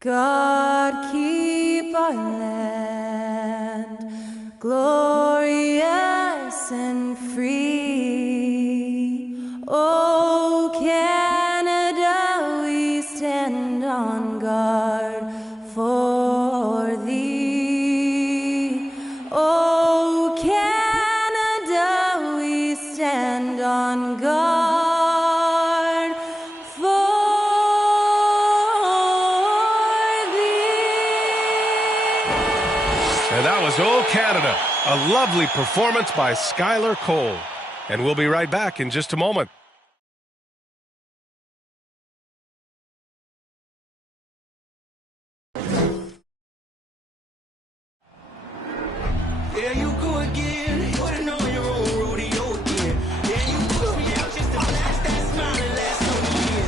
God keep our land glorious and free. Oh, Canada, we stand on guard for thee. Oh, Canada, we stand on guard for And that was Oh Canada, a lovely performance by Skylar Cole. And we'll be right back in just a moment. There you go again, putting on your own rodeo again. Yeah, you push me out just to flash that smile and last on the year.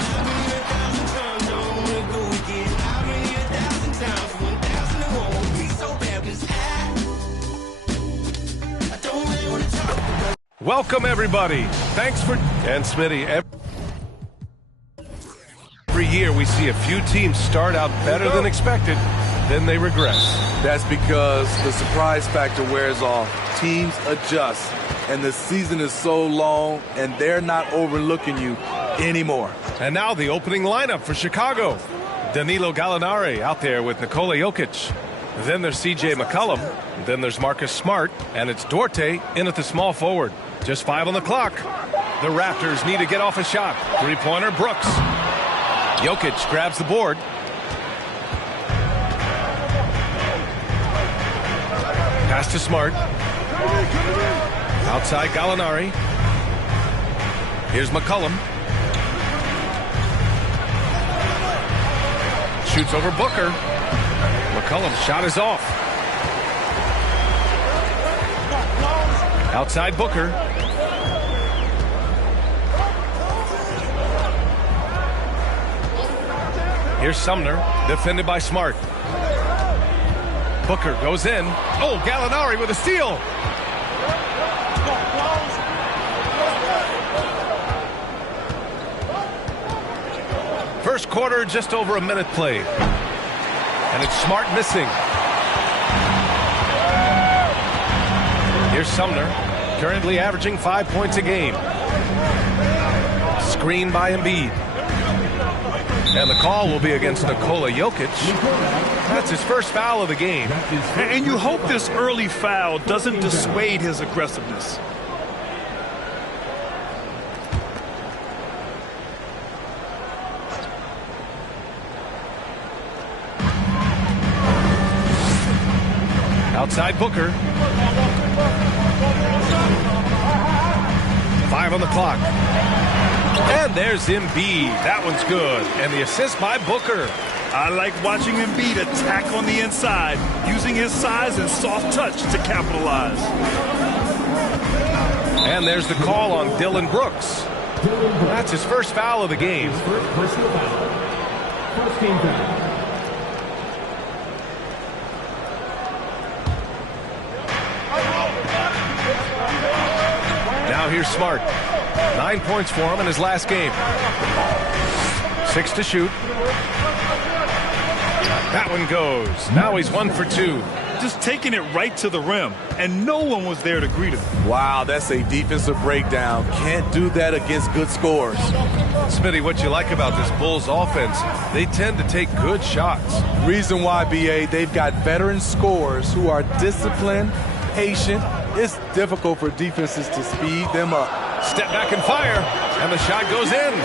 I've been here 1,000 times, I don't wanna go again. I've been here 1,000 times, 1,000 and one won't be so bad, 'cause I don't really wanna talk about. Welcome, everybody. Thanks for... And Smitty, every year we see a few teams start out better than expected, then they regress. That's because the surprise factor wears off. Teams adjust, and the season is so long, and they're not overlooking you anymore. And now the opening lineup for Chicago. Danilo Gallinari out there with Nikola Jokic. Then there's C.J. McCollum. Then there's Marcus Smart. And it's Duarte in at the small forward. Just 5 on the clock. The Raptors need to get off a shot. Three-pointer, Brooks. Jokic grabs the board. Pass to Smart. Outside Gallinari. Here's McCollum. Shoots over Booker. McCollum's shot is off. Outside Booker. Here's Sumner, defended by Smart. Booker goes in. Oh, Gallinari with a steal. First quarter, just over a minute played. And it's Smart missing. Here's Sumner, currently averaging 5 points a game. Screen by Embiid. And the call will be against Nikola Jokic. That's his first foul of the game. And you hope this early foul doesn't dissuade his aggressiveness. Outside Booker. 5 on the clock. And there's Embiid. That one's good. And the assist by Booker. I like watching Embiid attack on the inside, using his size and soft touch to capitalize. And there's the call on Dylan Brooks. That's his first foul of the game. First team foul. Now here's Smart. 9 points for him in his last game. 6 to shoot. That one goes. Now he's 1 for 2. Just taking it right to the rim, and no one was there to greet him. Wow, that's a defensive breakdown. Can't do that against good scores. Smitty, what you like about this Bulls offense, they tend to take good shots. Reason why, B.A., they've got veteran scorers who are disciplined, patient. It's difficult for defenses to speed them up. Step back and fire, and the shot goes in.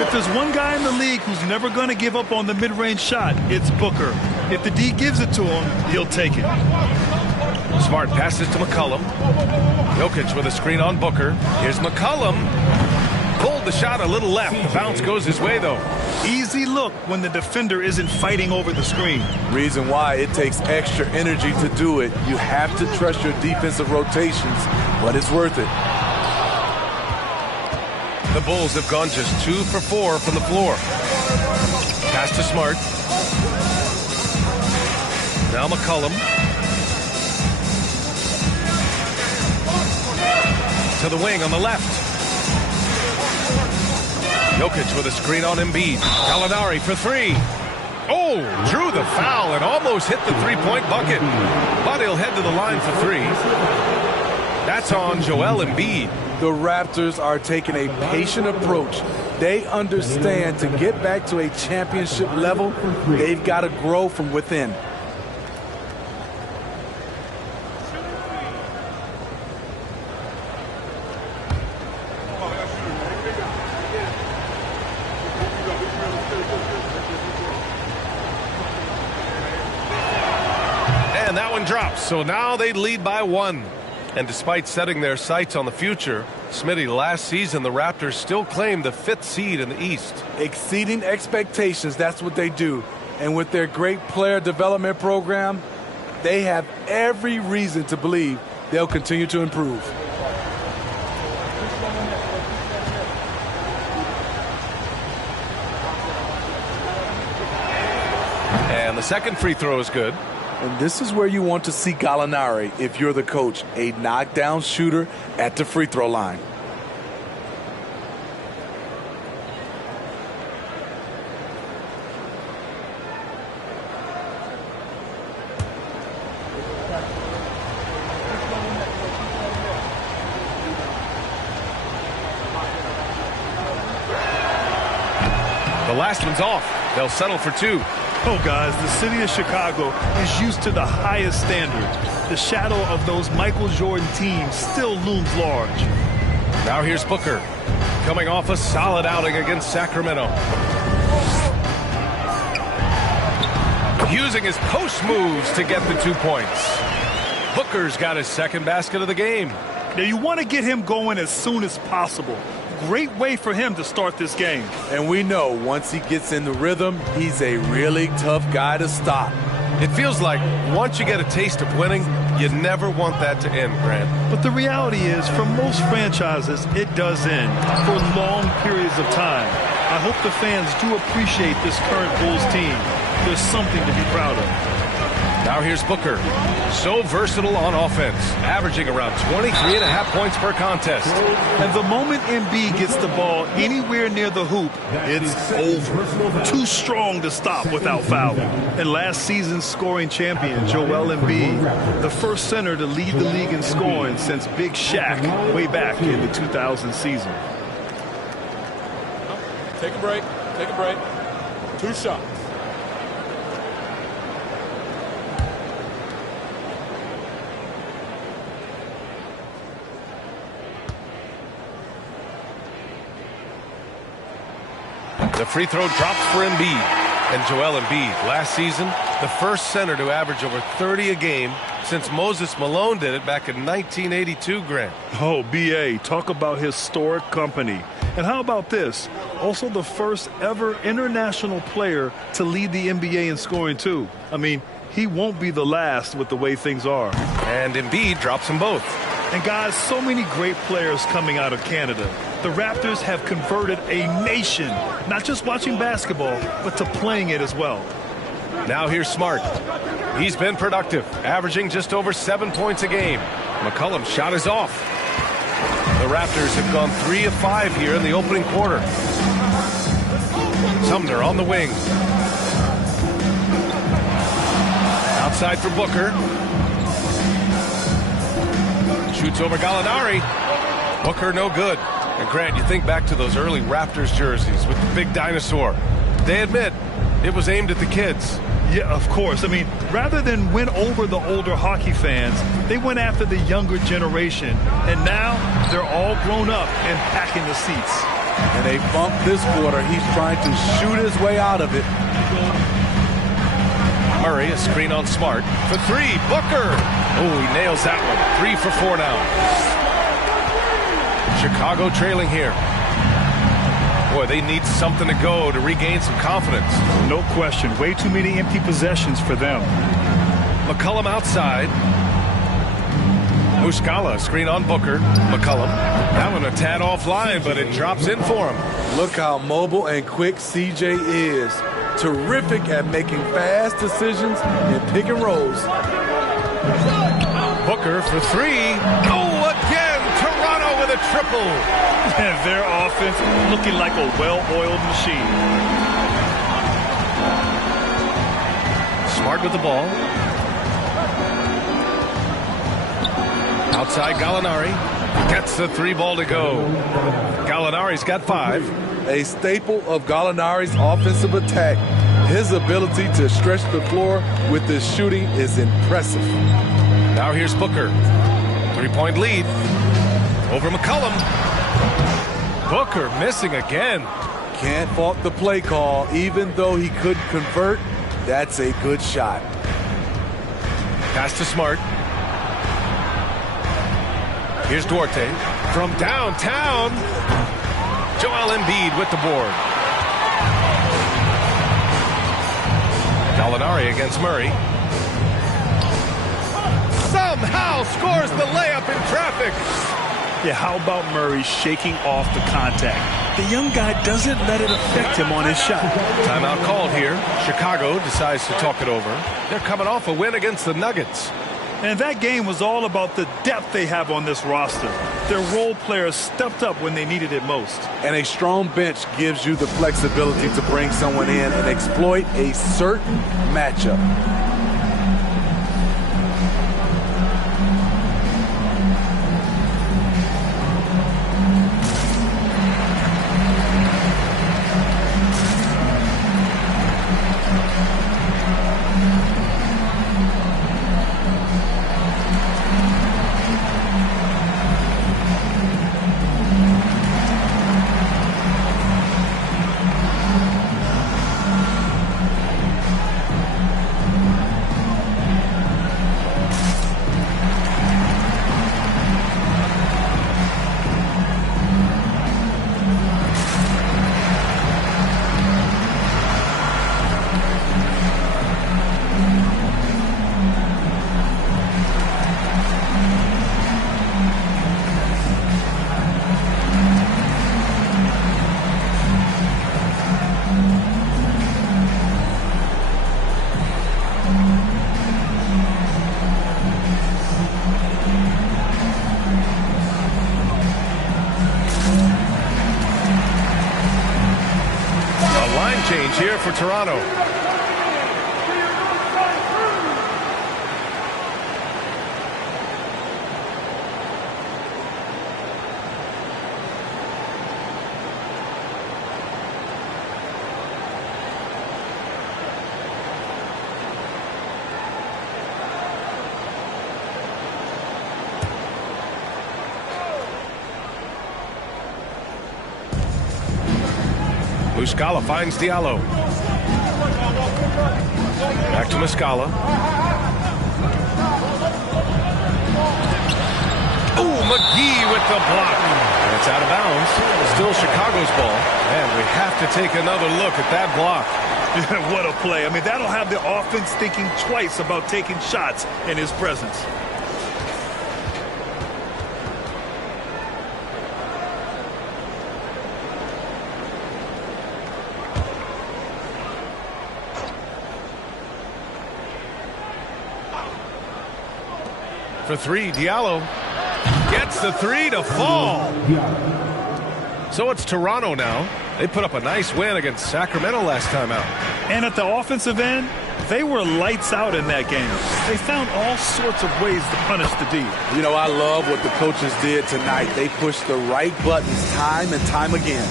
If there's one guy in the league who's never going to give up on the mid-range shot, it's Booker. If the D gives it to him, he'll take it. Smart passes to McCollum. Jokic with a screen on Booker. Here's McCollum. Pulled the shot a little left. The bounce goes his way, though. Easy look when the defender isn't fighting over the screen. Reason why it takes extra energy to do it. You have to trust your defensive rotations, but it's worth it. The Bulls have gone just 2 for 4 from the floor. Pass to Smart. Now McCollum. To the wing on the left. Jokic with a screen on Embiid. Gallinari for 3. Oh, drew the foul and almost hit the three-point bucket. But he'll head to the line for three. That's on Joel Embiid. The Raptors are taking a patient approach. They understand to get back to a championship level, they've got to grow from within. And that one drops. So now they lead by one. And despite setting their sights on the future, Smitty, last season the Raptors still claimed the 5th seed in the East. Exceeding expectations, that's what they do. And with their great player development program, they have every reason to believe they'll continue to improve. And the second free throw is good. And this is where you want to see Gallinari if you're the coach, a knockdown shooter at the free throw line. The last one's off. They'll settle for two. Oh, guys, the city of Chicago is used to the highest standards. The shadow of those Michael Jordan teams still looms large. Now here's Booker, coming off a solid outing against Sacramento. Using his post moves to get the 2 points. Booker's got his second basket of the game. Now, you want to get him going as soon as possible. Great way for him to start this game. And we know once he gets in the rhythm, he's a really tough guy to stop. It feels like once you get a taste of winning, you never want that to end, Grant. But the reality is, for most franchises, it does end for long periods of time. I hope the fans do appreciate this current Bulls team. There's something to be proud of. Now here's Booker. So versatile on offense, averaging around 23.5 points per contest. And the moment Embiid gets the ball anywhere near the hoop, it's over. Too strong to stop without fouling. And last season's scoring champion, Joel Embiid, the first center to lead the league in scoring since Big Shaq way back in the 2000 season. Take a break. Take a break. 2 shots. The free throw drops for Embiid. And Joel Embiid, last season, the first center to average over 30 a game since Moses Malone did it back in 1982, Grant. Oh, B.A., talk about historic company. And how about this? Also the first ever international player to lead the NBA in scoring, too. I mean, he won't be the last with the way things are. And Embiid drops them both. And guys, so many great players coming out of Canada. The Raptors have converted a nation, not just watching basketball, but to playing it as well. Now here's Smart. He's been productive, averaging just over 7 points a game. McCollum's shot is off. The Raptors have gone 3 of 5 here in the opening quarter. Sumner on the wing. Outside for Booker. Shoots over Gallinari. Booker no good. And Grant, you think back to those early Raptors jerseys with the big dinosaur. They admit it was aimed at the kids. Yeah, of course. I mean, rather than win over the older hockey fans, they went after the younger generation. And now they're all grown up and packing the seats. And they bumped this quarter. He's trying to shoot his way out of it. Murray, a screen on Smart for three. Booker. Oh, he nails that one. 3 for 4 now. Chicago trailing here. Boy, they need something to go to regain some confidence. No question. Way too many empty possessions for them. McCollum outside. Muscala, screen on Booker. McCollum. That one a tad offline, but it drops in for him. Look how mobile and quick CJ is. Terrific at making fast decisions and pick and rolls. Booker for 3. Oh, again, Toronto with a triple. And their offense looking like a well-oiled machine. Smart with the ball. Outside Gallinari. Gets the 3 ball to go. Gallinari's got 5. A staple of Gallinari's offensive attack. His ability to stretch the floor with his shooting is impressive. Now here's Booker. 3-point lead. Over McCollum. Booker missing again. Can't fault the play call. Even though he couldn't convert, that's a good shot. Pass to Smart. Here's Duarte from downtown. Joel Embiid with the board. Gallinari against Murray. Somehow scores the layup in traffic. Yeah, how about Murray shaking off the contact? The young guy doesn't let it affect him on his shot. Timeout called here. Chicago decides to talk it over. They're coming off a win against the Nuggets. And that game was all about the depth they have on this roster. Their role players stepped up when they needed it most. And a strong bench gives you the flexibility to bring someone in and exploit a certain matchup. Change here for Toronto. Muscala finds Diallo. Back to Muscala. Oh, McGee with the block. And it's out of bounds. Still Chicago's ball. And we have to take another look at that block. What a play. I mean, that'll have the offense thinking twice about taking shots in his presence. For 3, Diallo gets the 3 to fall. So it's Toronto now. They put up a nice win against Sacramento last time out. And at the offensive end, they were lights out in that game. They found all sorts of ways to punish the D. You know, I love what the coaches did tonight. They pushed the right buttons time and time again.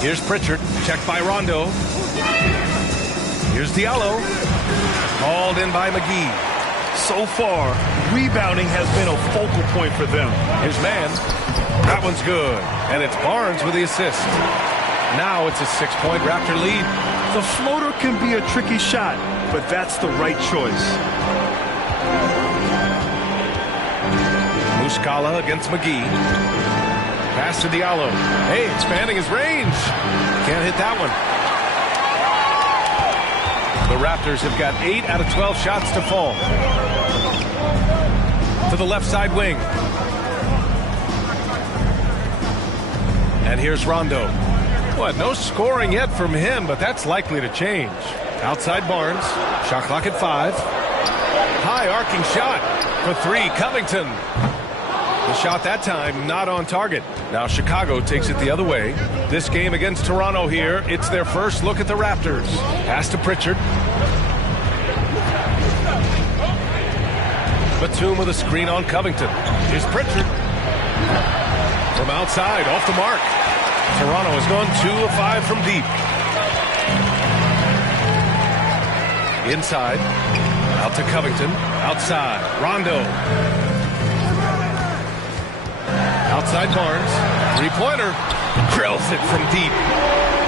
Here's Pritchard, checked by Rondo. Here's Diallo. Called in by McGee. So far, rebounding has been a focal point for them. Here's Mann. That one's good. And it's Barnes with the assist. Now it's a 6-point Raptor lead. The floater can be a tricky shot, but that's the right choice. Muscala against McGee. Pass to Diallo. Hey, expanding his range. Can't hit that one. The Raptors have got 8 out of 12 shots to fall. To the left side wing. And here's Rondo. What, no scoring yet from him, but that's likely to change. Outside Barnes. Shot clock at 5. High arcing shot for 3. Covington. The shot that time not on target. Now Chicago takes it the other way. This game against Toronto here, it's their first look at the Raptors. Pass to Pritchard. Batum with a screen on Covington. Here's Pritchard. From outside, off the mark. Toronto has gone 2 of 5 from deep. Inside. Out to Covington. Outside. Rondo. Outside Barnes. Three-pointer. Drills it from deep.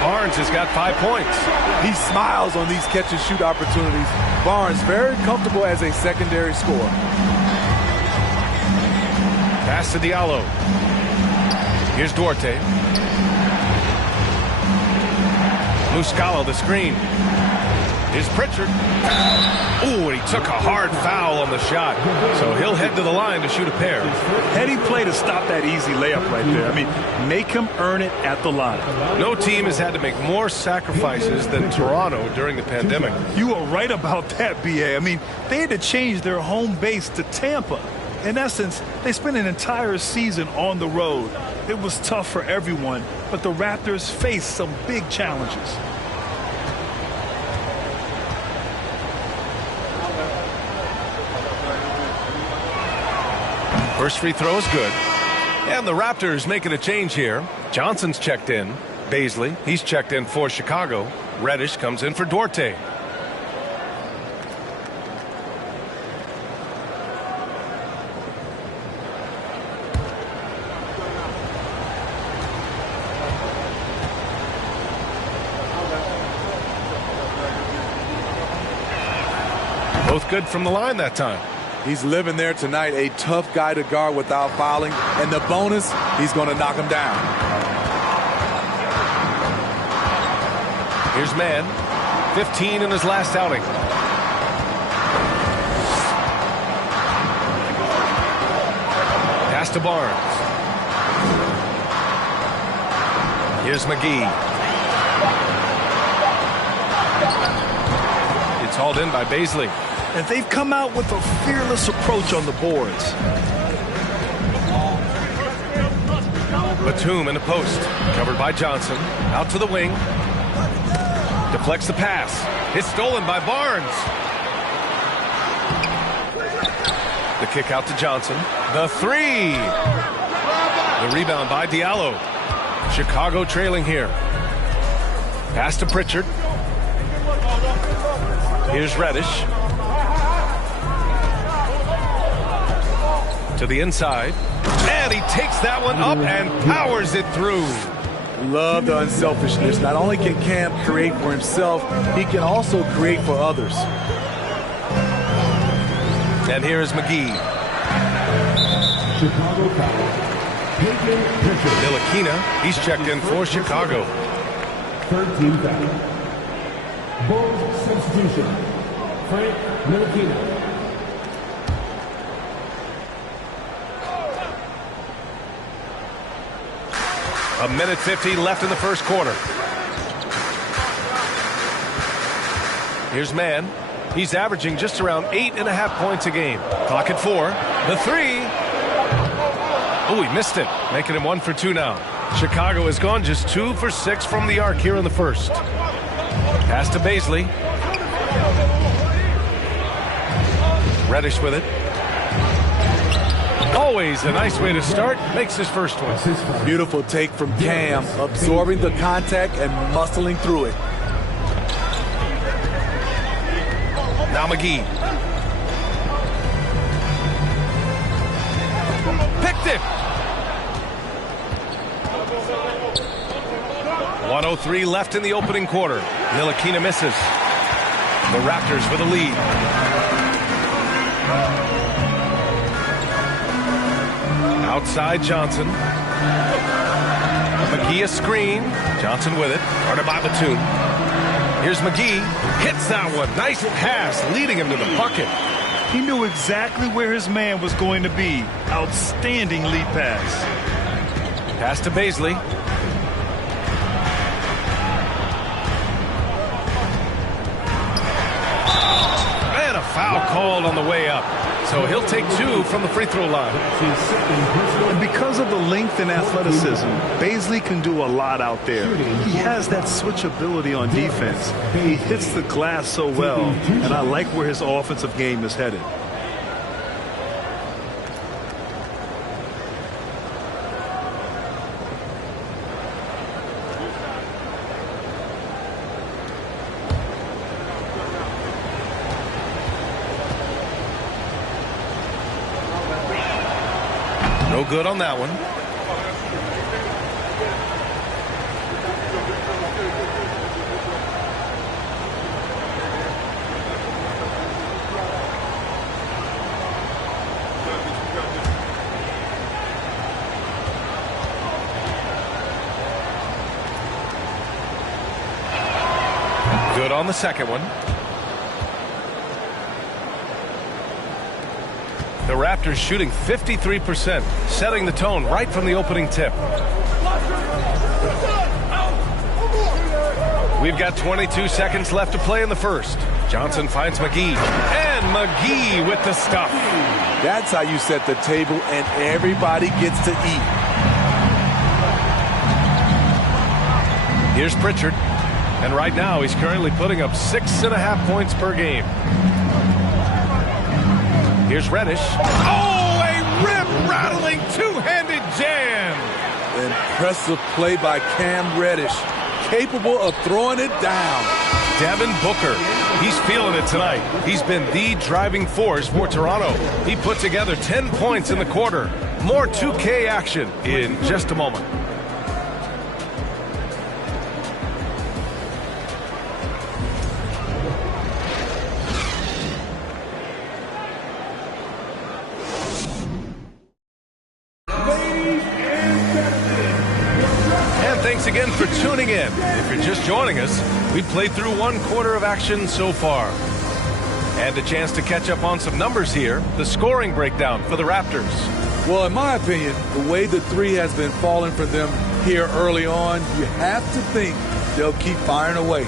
Barnes has got 5 points. He smiles on these catch-and-shoot opportunities. Barnes very comfortable as a secondary scorer. Pass to Diallo. Here's Duarte. Muscala the screen. Here's Pritchard. Ooh, and he took a hard foul on the shot. So he'll head to the line to shoot a pair. Heady play to stop that easy layup right there. I mean, make him earn it at the line. No team has had to make more sacrifices than Toronto during the pandemic. You are right about that, B.A. I mean, they had to change their home base to Tampa. In essence, they spent an entire season on the road. It was tough for everyone, but the Raptors faced some big challenges. First free throw is good. And the Raptors making a change here. Johnson's checked in. Baisley, he's checked in for Chicago. Reddish comes in for Duarte. Both good from the line that time. He's living there tonight, a tough guy to guard without fouling. And the bonus, he's going to knock him down. Here's Mann. 15 in his last outing. Pass to Barnes. Here's McGee. It's hauled in by Baisley. And they've come out with a fearless approach on the boards. Batum in the post. Covered by Johnson. Out to the wing. Deflects the pass. It's stolen by Barnes. The kick out to Johnson. The three. The rebound by Diallo. Chicago trailing here. Pass to Pritchard. Here's Reddish. To the inside. And he takes that one up and powers it through. Love the unselfishness. Not only can Cam create for himself, he can also create for others. And here is McGee. Chicago foul. Ntilikina, he's checked in for Chicago. 13 foul. Bulls substitution. Frank Ntilikina. A minute 50 left in the first quarter. Here's Mann. He's averaging just around 8.5 points a game. Clock at 4. The three. Oh, he missed it. Making him 1 for 2 now. Chicago has gone just 2 for 6 from the arc here in the first. Pass to Baisley. Reddish with it. Always a nice way to start. Makes his first one. Beautiful take from Cam, absorbing the contact and muscling through it. Now McGee. Picked it. 1:03 left in the opening quarter. Ntilikina misses. The Raptors with a lead. Outside Johnson. McGee a screen. Johnson with it. Guarded by Batum. Here's McGee. Hits that one. Nice pass, leading him to the bucket. He knew exactly where his man was going to be. Outstanding lead pass. Pass to Baisley. And a foul called on the way up. So he'll take 2 from the free throw line. And because of the length and athleticism, Baisley can do a lot out there. He has that switchability on defense. He hits the glass so well, and I like where his offensive game is headed. No good on that one. Good on the second one. The Raptors shooting 53%, setting the tone right from the opening tip. We've got 22 seconds left to play in the first. Johnson finds McGee, and McGee with the stuff. That's how you set the table, and everybody gets to eat. Here's Pritchard, and right now he's currently putting up 6.5 points per game. Here's Reddish. Oh, a rib-rattling two-handed jam. Impressive play by Cam Reddish, capable of throwing it down. Devin Booker, he's feeling it tonight. He's been the driving force for Toronto. He put together 10 points in the quarter. More 2K action in just a moment. Thanks again for tuning in. If you're just joining us, we've played through 1 quarter of action so far. And a chance to catch up on some numbers here. The scoring breakdown for the Raptors. Well, in my opinion, the way the three has been falling for them here early on, you have to think they'll keep firing away.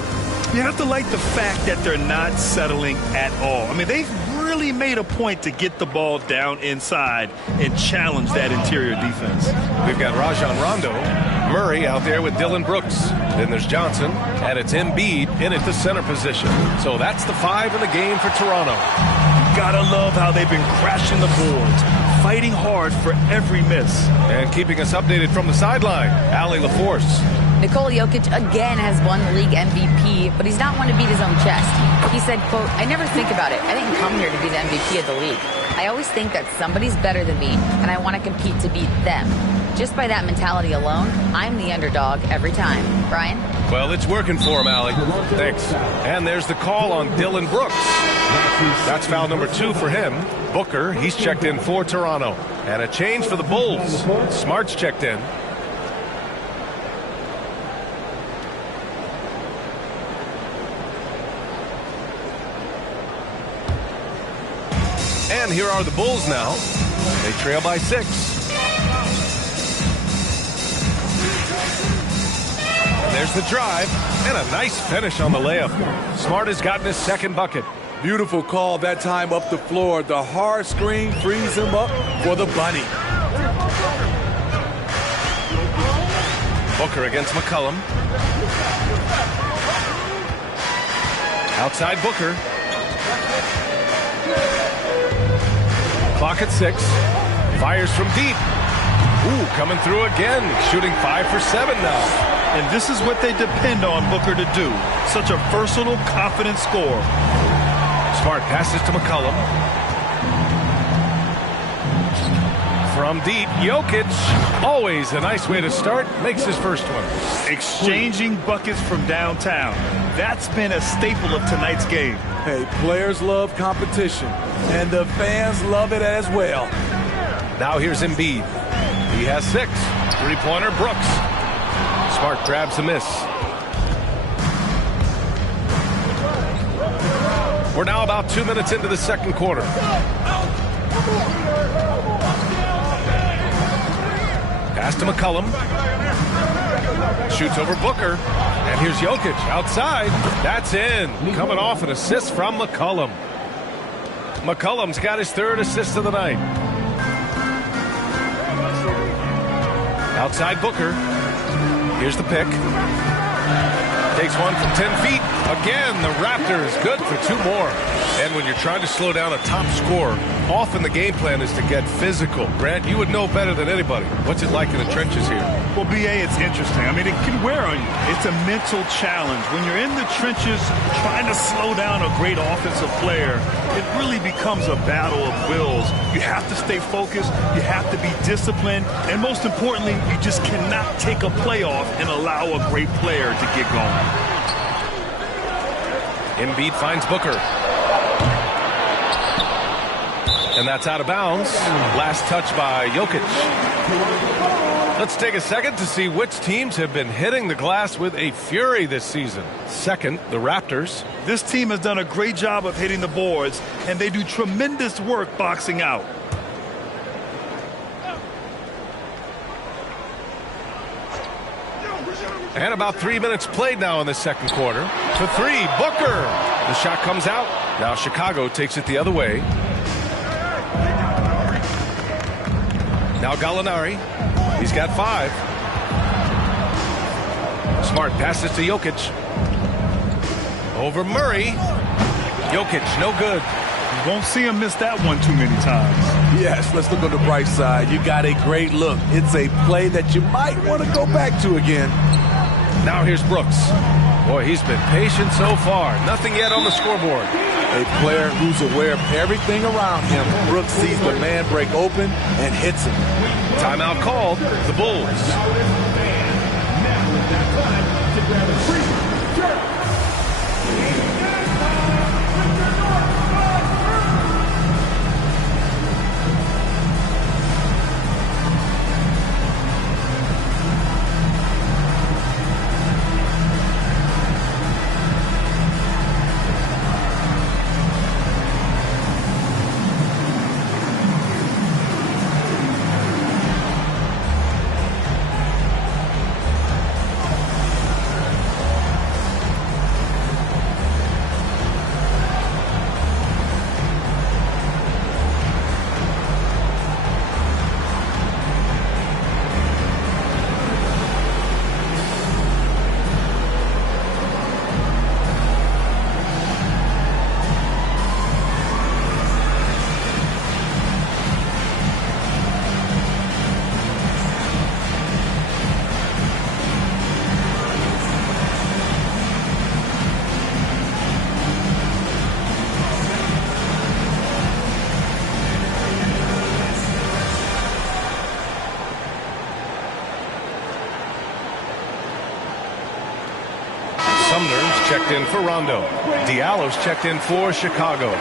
You have to like the fact that they're not settling at all. I mean, they've really made a point to get the ball down inside and challenge that interior defense. We've got Rajon Rondo, Murray out there with Dylan Brooks. Then there's Johnson, and it's Embiid in at the center position. So that's the 5 in the game for Toronto. Gotta love how they've been crashing the boards, fighting hard for every miss. And keeping us updated from the sideline, Allie LaForce. Nikola Jokic again has won the league MVP, but he's not one to beat his own chest. He said, quote, "I never think about it. I didn't come here to be the MVP of the league. I always think that somebody's better than me, and I want to compete to beat them. Just by that mentality alone, I'm the underdog every time." Brian? Well, it's working for him, Allie. Thanks. And there's the call on Dylan Brooks. That's foul number 2 for him. Booker, he's checked in for Toronto. And a change for the Bulls. Smart's checked in. And here are the Bulls now. They trail by 6. And there's the drive, and a nice finish on the layup. Smart has gotten his second bucket. Beautiful call that time up the floor. The hard screen frees him up for the bunny. Booker against McCollum. Outside Booker. Clock at 6. Fires from deep. Ooh, coming through again. Shooting 5 for 7 now. And this is what they depend on Booker to do. Such a versatile, confident scorer. Smart passes to McCollum. From deep, Jokic. Always a nice way to start. Makes his first one. Exchanging buckets from downtown. That's been a staple of tonight's game. Hey, players love competition, and the fans love it as well. Now here's Embiid. He has 6. Three-pointer, Brooks. Smart grabs a miss. We're now about 2 minutes into the second quarter. Pass to McCollum. Shoots over Booker. And here's Jokic outside. That's in. Coming off an assist from McCollum. McCollum's got his 3rd assist of the night. Outside Booker. Here's the pick. Takes one from 10 feet. Again, the Raptors good for 2 more. And when you're trying to slow down a top scorer, often the game plan is to get physical. Grant, you would know better than anybody. What's it like in the trenches here? Well, BA, it's interesting. I mean, it can wear on you. It's a mental challenge. When you're in the trenches trying to slow down a great offensive player, it really becomes a battle of wills. You have to stay focused. You have to be disciplined. And most importantly, you just cannot take a play off and allow a great player to get going. Embiid finds Booker. And that's out of bounds. Last touch by Jokic. Let's take a second to see which teams have been hitting the glass with a fury this season. Second, the Raptors. This team has done a great job of hitting the boards, and they do tremendous work boxing out. And about 3 minutes played now in the second quarter. To 3, Booker. The shot comes out. Now Chicago takes it the other way. Now Gallinari. He's got 5. Smart passes to Jokic. Over Murray. Jokic, no good. You won't see him miss that one too many times. Yes, let's look on the bright side. You got a great look. It's a play that you might want to go back to again. Now here's Brooks. Boy, he's been patient so far. Nothing yet on the scoreboard. A player who's aware of everything around him. Brooks sees the man break open and hits him. Timeout called. The Bulls. Sumner's checked in for Rondo. Diallo's checked in for Chicago.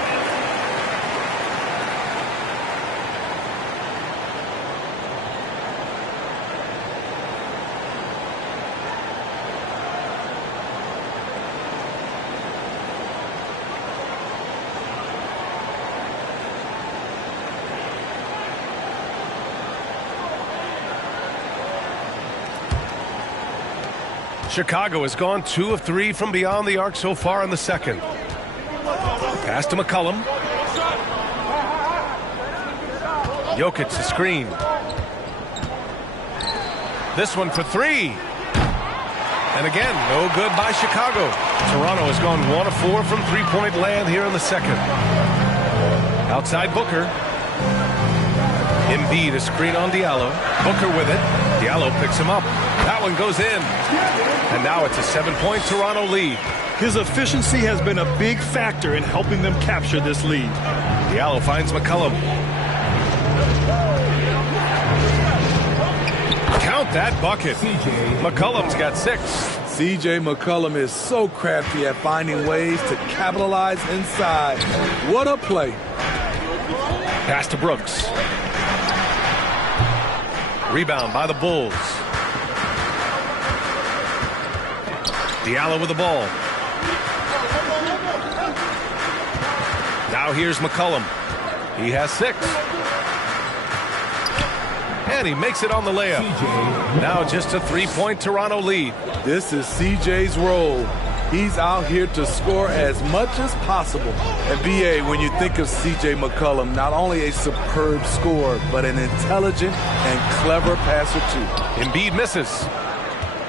Chicago has gone 2 of 3 from beyond the arc so far in the second. Pass to McCollum. Jokic the screen. This one for 3. And again, no good by Chicago. Toronto has gone 1 of 4 from three-point land here in the second. Outside Booker. Embiid a screen on Diallo. Booker with it. Diallo picks him up. That one goes in. And now it's a 7-point Toronto lead. His efficiency has been a big factor in helping them capture this lead. Diallo finds McCollum. Count that bucket. McCollum's got 6. CJ McCollum is so crafty at finding ways to capitalize inside. What a play. Pass to Brooks. Rebound by the Bulls. Diallo with the ball. Now here's McCollum. He has 6. And he makes it on the layup. Now just a 3-point Toronto lead. This is CJ's role. He's out here to score as much as possible. And BA, when you think of C.J. McCollum, not only a superb scorer, but an intelligent and clever passer too. Embiid misses.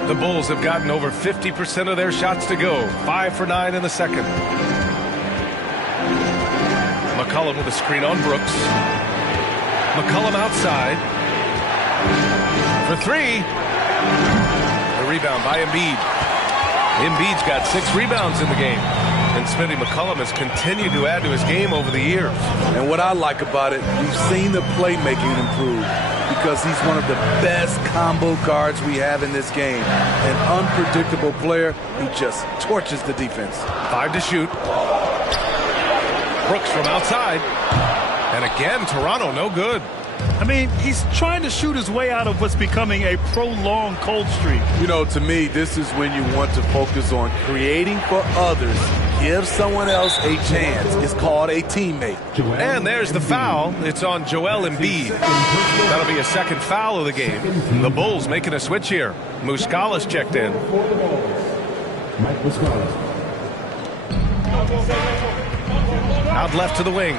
The Bulls have gotten over 50% of their shots to go. 5 for 9 in the second. McCollum with a screen on Brooks. McCollum outside. For 3. The rebound by Embiid. Embiid's got 6 rebounds in the game. And Smitty, McCollum has continued to add to his game over the years. And what I like about it, we've seen the playmaking improve because he's one of the best combo guards we have in this game. An unpredictable player who just torches the defense. 5 to shoot. Brooks from outside. And again, Toronto no good. I mean, he's trying to shoot his way out of what's becoming a prolonged cold streak. You know, to me, this is when you want to focus on creating for others. Give someone else a chance. It's called a teammate. And there's the foul. It's on Joel Embiid. That'll be a second foul of the game. The Bulls making a switch here. Muscala's checked in. Mike Muscala. Out left to the wing.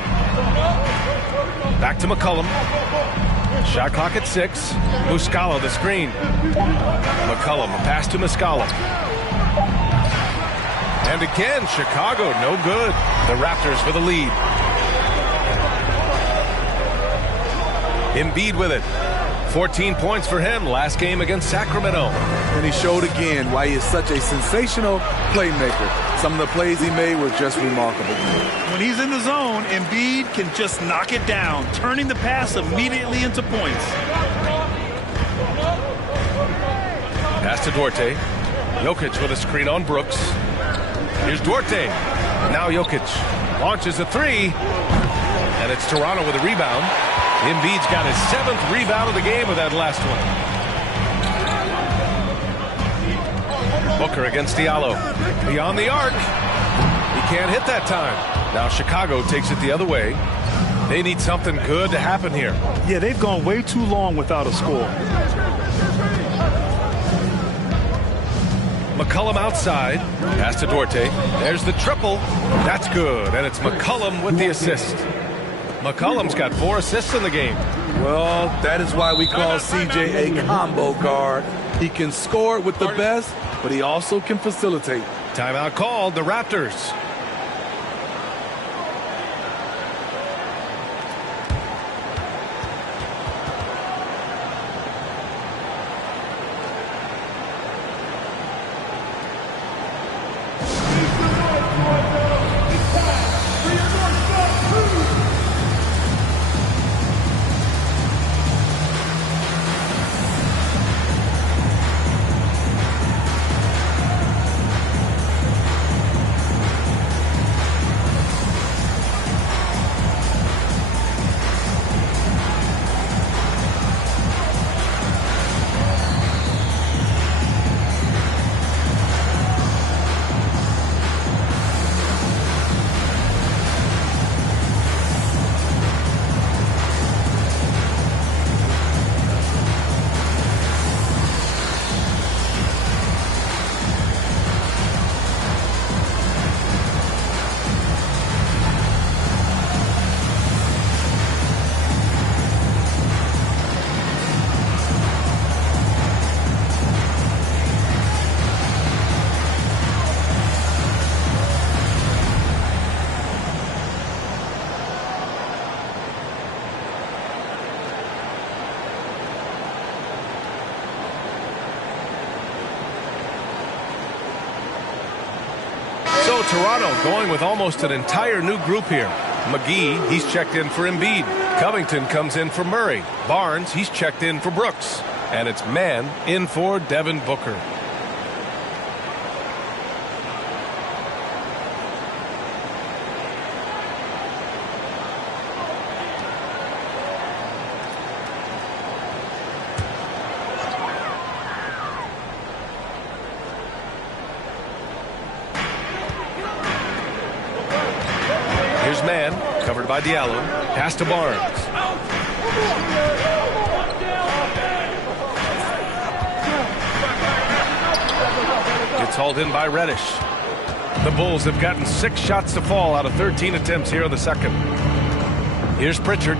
Back to McCollum. Shot clock at 6. Muscala the screen. McCollum, a pass to Muscala. And again, Chicago no good. The Raptors for the lead. Embiid with it. 14 points for him last game against Sacramento. And he showed again why he is such a sensational playmaker. Some of the plays he made were just remarkable. When he's in the zone, Embiid can just knock it down, turning the pass immediately into points. Pass to Duarte. Jokic with a screen on Brooks. Here's Duarte. Now Jokic launches a 3. And it's Toronto with a rebound. Embiid's got his 7th rebound of the game with that last one. Booker against Diallo. Beyond the arc. He can't hit that time. Now Chicago takes it the other way. They need something good to happen here. Yeah, they've gone way too long without a score. McCollum outside. Pass to Duarte. There's the triple. That's good. And it's McCollum with the assist. McCollum's got 4 assists in the game. Well, that is why we call CJ a combo guard. He can score with the best, but he also can facilitate. Timeout called, the Raptors. So Toronto going with almost an entire new group here. McGee, he's checked in for Embiid. Covington comes in for Murray. Barnes, he's checked in for Brooks. And it's Mann in for Devin Booker. Here's Mann, covered by Diallo. Pass to Barnes. It's hauled in by Reddish. The Bulls have gotten 6 shots to fall out of 13 attempts here in the second. Here's Pritchard.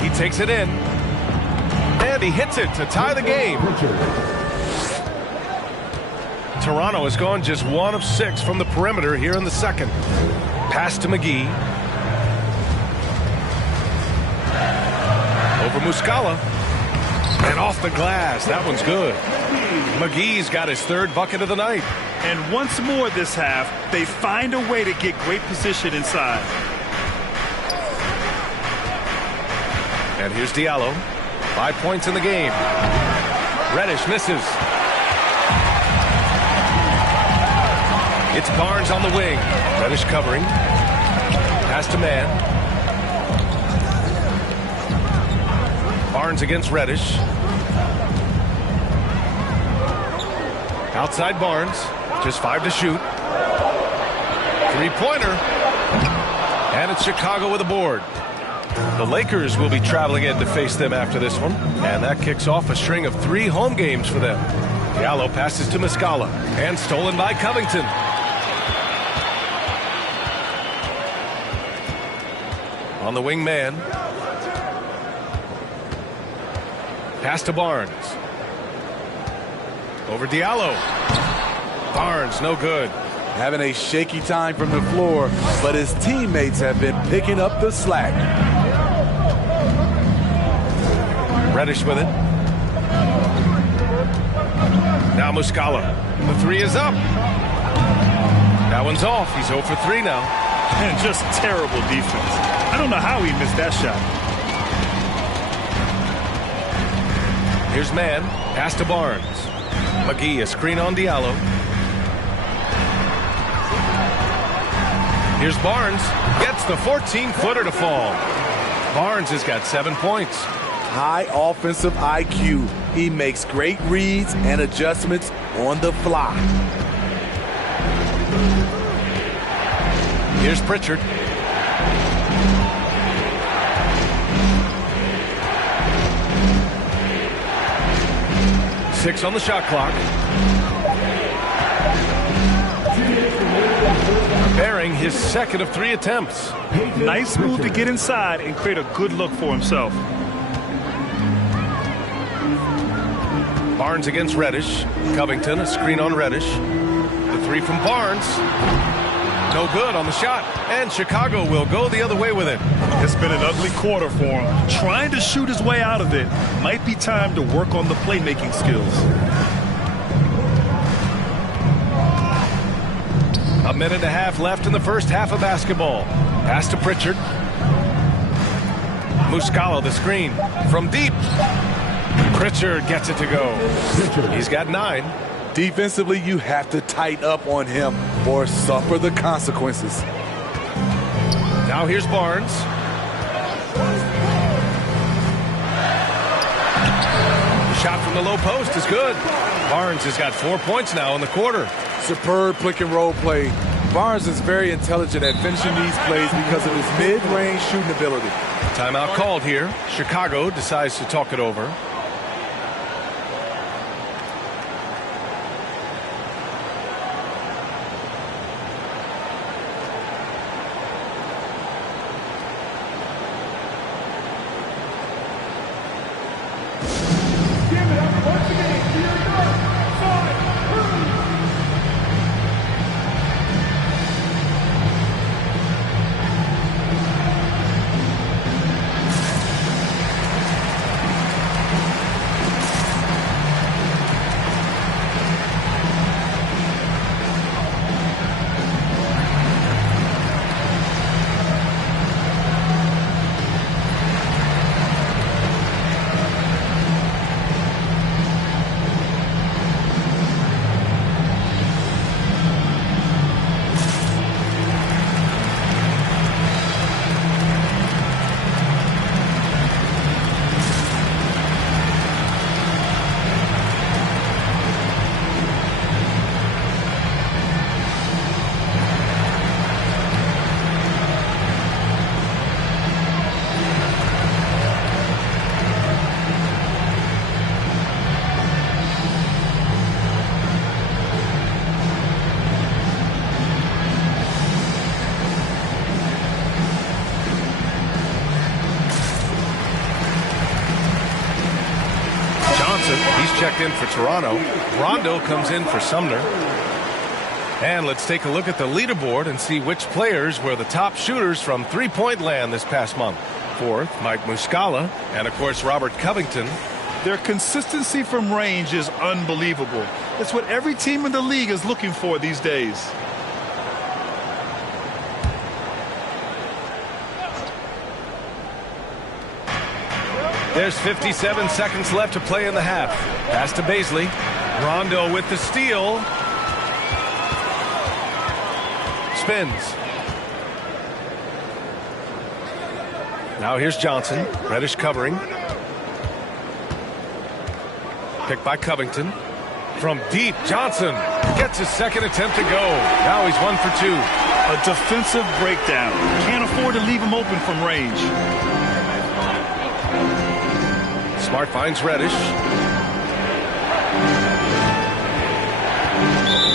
He takes it in. And he hits it to tie the game. Toronto has gone just 1 of 6 from the perimeter here in the second. Pass to McGee. Over Muscala. And off the glass. That one's good. McGee's got his 3rd bucket of the night. And once more this half, they find a way to get great position inside. And here's Diallo. 5 points in the game. Reddish misses. It's Barnes on the wing. Reddish covering. Pass to man. Barnes against Reddish. Outside Barnes. Just 5 to shoot. 3-pointer. And it's Chicago with a board. The Lakers will be traveling in to face them after this one. And that kicks off a string of 3 home games for them. Diallo passes to Muscala. And stolen by Covington. On the wing man. Pass to Barnes. Over Diallo. Barnes, no good. Having a shaky time from the floor, but his teammates have been picking up the slack. Reddish with it. Now Muscala. The 3 is up. That one's off. He's 0 for 3 now. And just terrible defense. I don't know how he missed that shot. Here's man. Pass to Barnes. McGee, a screen on Diallo. Here's Barnes. Gets the 14-footer to fall. Barnes has got 7 points. High offensive IQ. He makes great reads and adjustments on the fly. Here's Pritchard. Six on the shot clock. Bearing his 2nd of 3 attempts. Nice move to get inside and create a good look for himself. Barnes against Reddish. Covington, a screen on Reddish. The 3 from Barnes. No good on the shot. And Chicago will go the other way with it. It's been an ugly quarter for him. Trying to shoot his way out of it. Might be time to work on the playmaking skills. A minute and a half left in the first half of basketball. Pass to Pritchard. Muscala the screen from deep. Pritchard gets it to go. He's got 9. Defensively, you have to tighten up on him or suffer the consequences. Now here's Barnes. The shot from the low post is good. Barnes has got 4 points now in the quarter. Superb pick and roll play. Barnes is very intelligent at finishing these plays because of his mid-range shooting ability. Timeout called here. Chicago decides to talk it over. Johnson. He's checked in for Toronto. Rondo comes in for Sumner. And let's take a look at the leaderboard and see which players were the top shooters from three-point land this past month. Fourth, Mike Muscala, and of course Robert Covington. Their consistency from range is unbelievable. It's what every team in the league is looking for these days. There's 57 seconds left to play in the half. Pass to Baisley. Rondo with the steal. Spins. Now here's Johnson. Reddish covering. Picked by Covington. From deep, Johnson gets his second attempt to go. Now he's 1 for 2. A defensive breakdown. Can't afford to leave him open from range. Smart finds Reddish.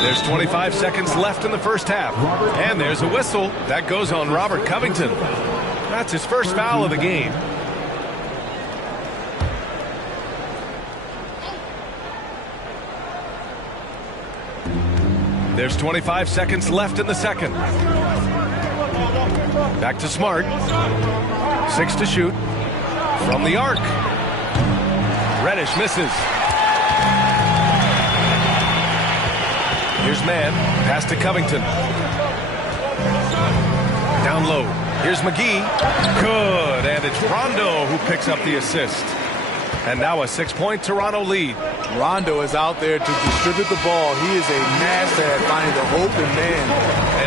There's 25 seconds left in the first half. And there's a whistle. That goes on Robert Covington. That's his first foul of the game. There's 25 seconds left in the second. Back to Smart. 6 to shoot. From the arc. Reddish misses. Here's Mann. Pass to Covington. Down low. Here's McGee. Good. And it's Rondo who picks up the assist. And now a 6-point Toronto lead. Rondo is out there to distribute the ball. He is a master at finding the open man.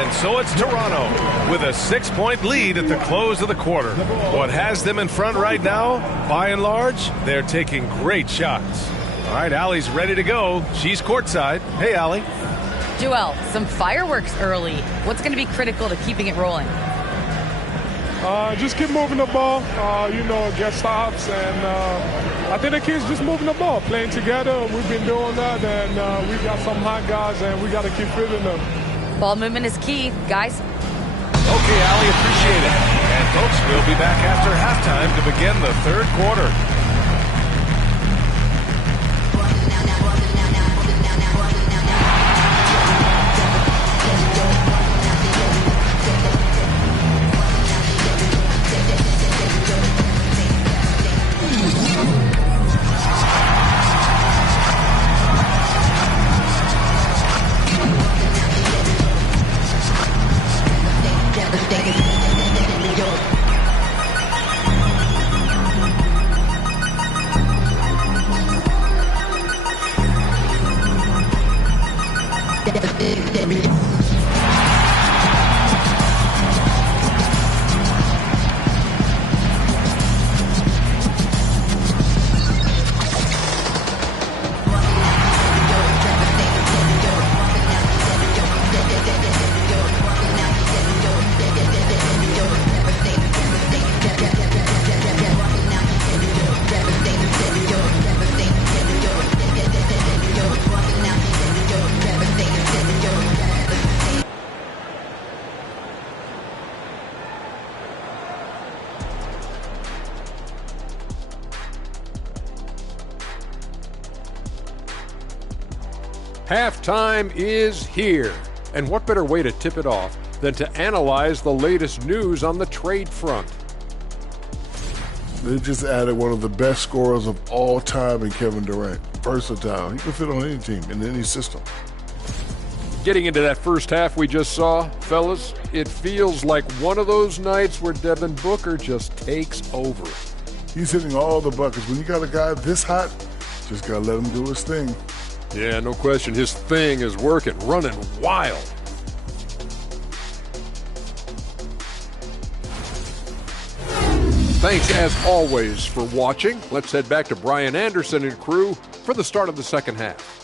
And so it's Toronto with a 6-point lead at the close of the quarter. What has them in front right now, by and large, they're taking great shots. All right, Allie's ready to go. She's courtside. Hey, Allie. Joel, some fireworks early. What's going to be critical to keeping it rolling? Just keep moving the ball, get stops, and I think the kids just moving the ball, playing together. We've been doing that, and we got some hot guys, and we got to keep fitting them. Ball movement is key, guys. Okay, Allie, appreciate it. And folks, we'll be back after halftime to begin the third quarter. Halftime is here, and what better way to tip it off than to analyze the latest news on the trade front? They just added one of the best scorers of all time in Kevin Durant. Versatile. He can fit on any team, in any system. Getting into that first half we just saw, fellas, it feels like one of those nights where Devin Booker just takes over. He's hitting all the buckets. When you got a guy this hot, just got to let him do his thing. Yeah, no question. His thing is working, running wild. Thanks, as always, for watching. Let's head back to Brian Anderson and crew for the start of the second half.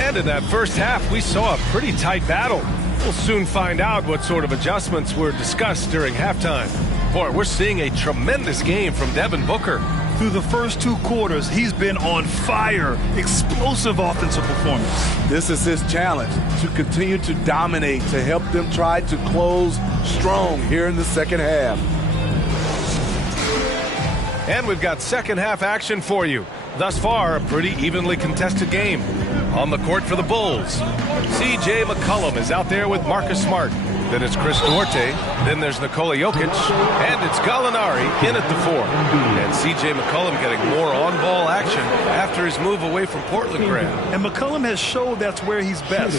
And in that first half, we saw a pretty tight battle. We'll soon find out what sort of adjustments were discussed during halftime. Boy, we're seeing a tremendous game from Devin Booker. Through the first 2 quarters, he's been on fire. Explosive offensive performance. This is his challenge, to continue to dominate, to help them try to close strong here in the second half. And we've got second half action for you. Thus far, a pretty evenly contested game. On the court for the Bulls, CJ McCollum is out there with Marcus Smart. Then it's Chris Duarte. Then there's Nikola Jokic. And it's Gallinari in at the 4. And CJ McCollum getting more on-ball action after his move away from Portland Graham. And McCollum has showed that's where he's best.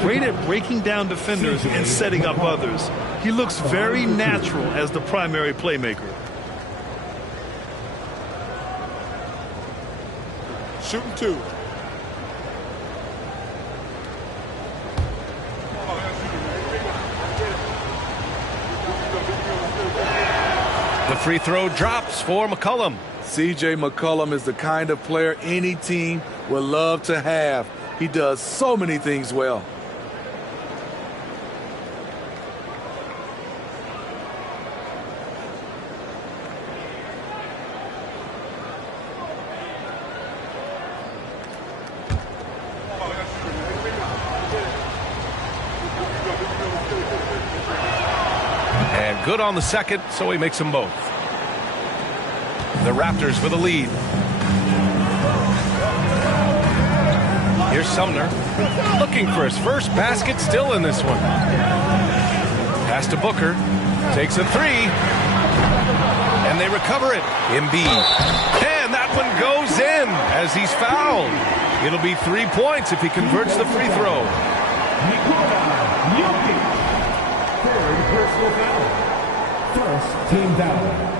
Great at breaking down defenders and setting up others. He looks very natural as the primary playmaker. Shooting 2. The free throw drops for McCollum. CJ McCollum is the kind of player any team would love to have. He does so many things well. And good on the second, so he makes them both. The Raptors with a lead. Here's Sumner, looking for his first basket, still in this one. Pass to Booker, takes a 3, and they recover it. Embiid, and that one goes in as he's fouled. It'll be 3 points if he converts the free throw. Third personal foul. First team foul.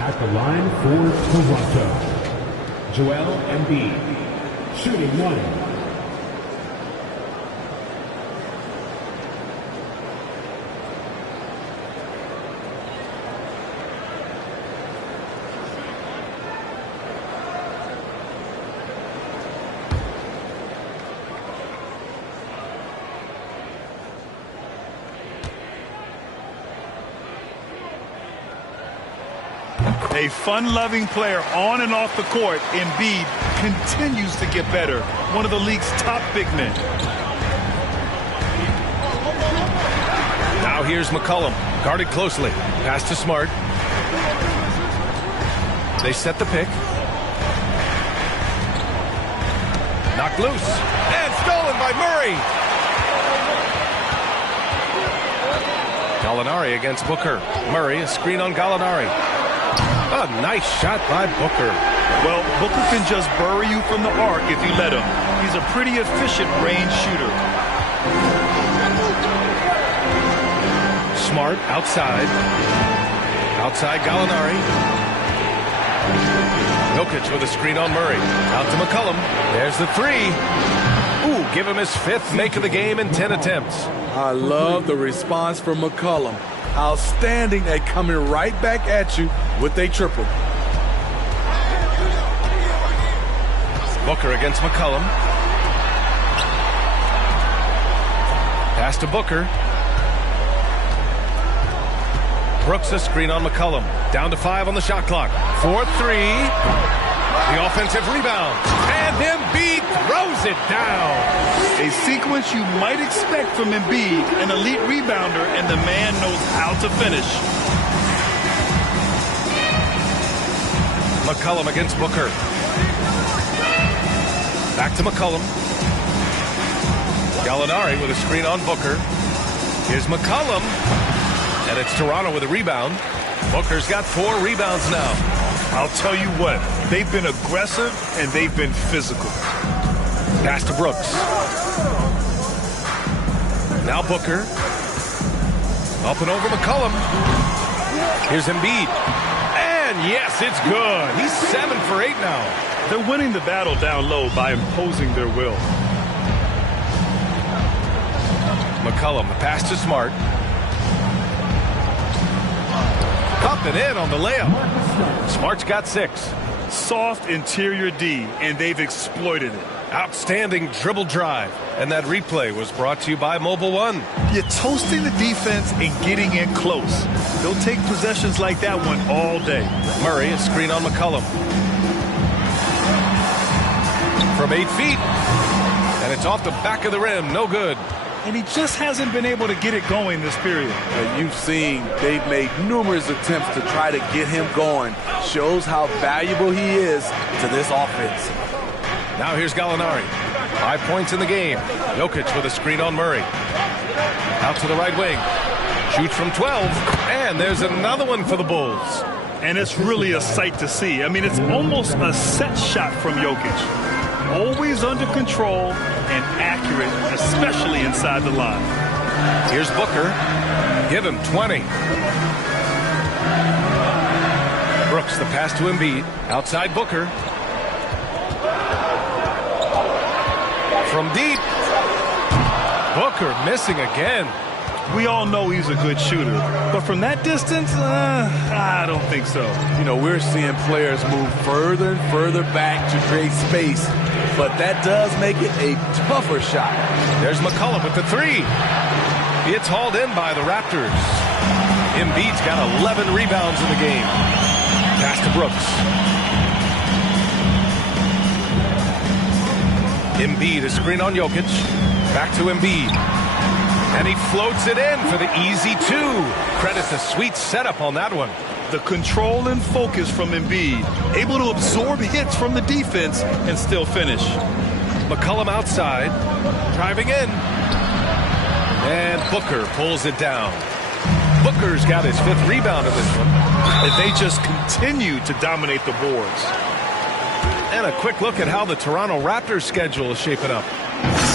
At the line for Toronto, Joel Embiid, shooting 1. A fun-loving player on and off the court, Embiid continues to get better. One of the league's top big men. Now here's McCollum, guarded closely. Pass to Smart. They set the pick. Knocked loose. And stolen by Murray. Gallinari against Booker. Murray, a screen on Gallinari. A nice shot by Booker. Well, Booker can just bury you from the arc if you let him. He's a pretty efficient range shooter. Smart outside. Outside Gallinari. Jokic with a screen on Murray. Out to McCollum. There's the 3. Ooh, give him his 5th make of the game in 10 attempts. I love the response from McCollum. Outstanding at coming right back at you with a triple. Booker against McCollum. Pass to Booker. Brooks a screen on McCollum. Down to 5 on the shot clock. 4-3. The offensive rebound. And Embiid throws it down. A sequence you might expect from Embiid, an elite rebounder, and the man knows how to finish. McCollum against Booker. Back to McCollum. Gallinari with a screen on Booker. Here's McCollum. And it's Toronto with a rebound. Booker's got 4 rebounds now. I'll tell you what, they've been aggressive and they've been physical. Pass to Brooks. Now Booker. Up and over McCollum. Here's Embiid. And yes, it's good. He's 7 for 8 now. They're winning the battle down low by imposing their will. McCollum, the pass to Smart. Up and in on the layup. Smart's got 6. Soft interior D, and they've exploited it. Outstanding dribble drive. And that replay was brought to you by Mobile One. You're toasting the defense and getting in close. They'll take possessions like that one all day. Murray, a screen on McCollum. From 8 feet. And it's off the back of the rim. No good. And he just hasn't been able to get it going this period. And you've seen they've made numerous attempts to try to get him going. Shows how valuable he is to this offense. Now here's Gallinari. 5 points in the game. Jokic with a screen on Murray. Out to the right wing. Shoots from 12. And there's another one for the Bulls. And it's really a sight to see. I mean, it's almost a set shot from Jokic. Always under control and accurate, especially inside the line. Here's Booker. Give him 20. Brooks, the pass to Embiid. Outside Booker. From deep. Booker missing again. We all know he's a good shooter, but from that distance, I don't think so. You know, we're seeing players move further and further back to create space, but that does make it a tougher shot. There's McCollum with the 3. It's hauled in by the Raptors. Embiid's got 11 rebounds in the game. Pass to Brooks. Embiid, a screen on Jokic. Back to Embiid. And he floats it in for the easy 2. Credit the sweet setup on that one. The control and focus from Embiid. Able to absorb hits from the defense and still finish. McCollum outside. Driving in. And Booker pulls it down. Booker's got his 5th rebound of this one. And they just continue to dominate the boards. And a quick look at how the Toronto Raptors schedule is shaping up.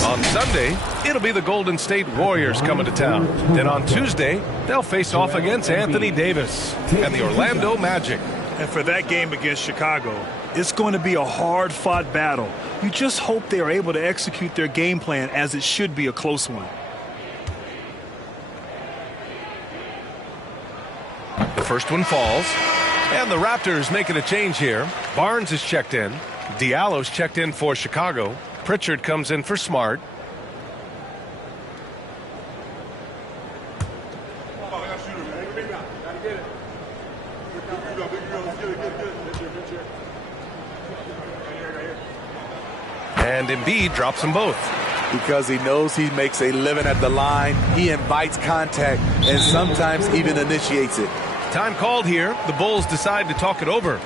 On Sunday, it'll be the Golden State Warriors coming to town. Then on Tuesday, they'll face off against Anthony Davis and the Orlando Magic. And for that game against Chicago, it's going to be a hard-fought battle. You just hope they are able to execute their game plan as it should be a close one. The first one falls. And the Raptors making a change here. Barnes is checked in. Diallo's checked in for Chicago. Pritchard comes in for Smart. And Embiid drops them both. Because he knows he makes a living at the line, he invites contact and sometimes even initiates it. Time called here. The Bulls decide to talk it over.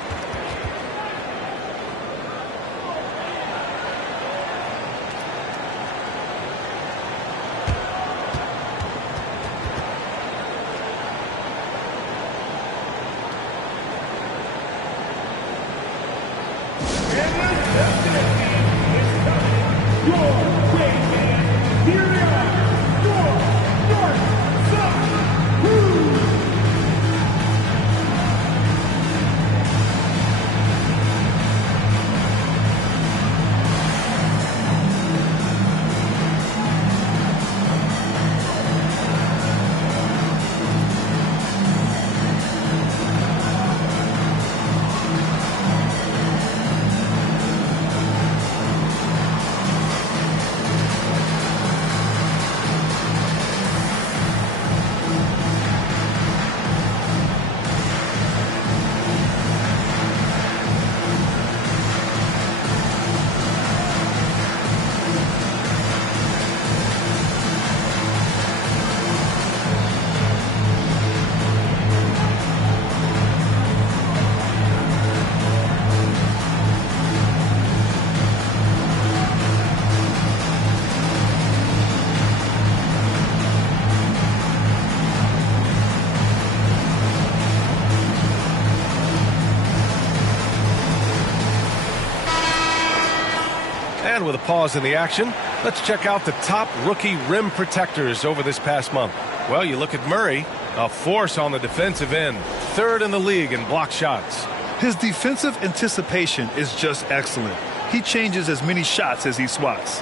And with a pause in the action, let's check out the top rookie rim protectors over this past month. Well, you look at Murray, a force on the defensive end, 3rd in the league in block shots. His defensive anticipation is just excellent. He changes as many shots as he swats.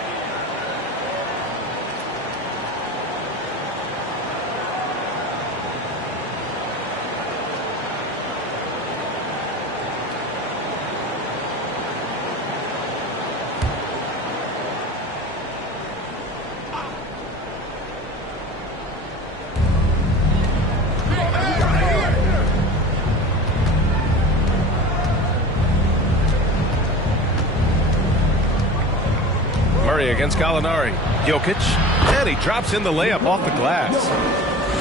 against Gallinari. Jokic, and he drops in the layup off the glass.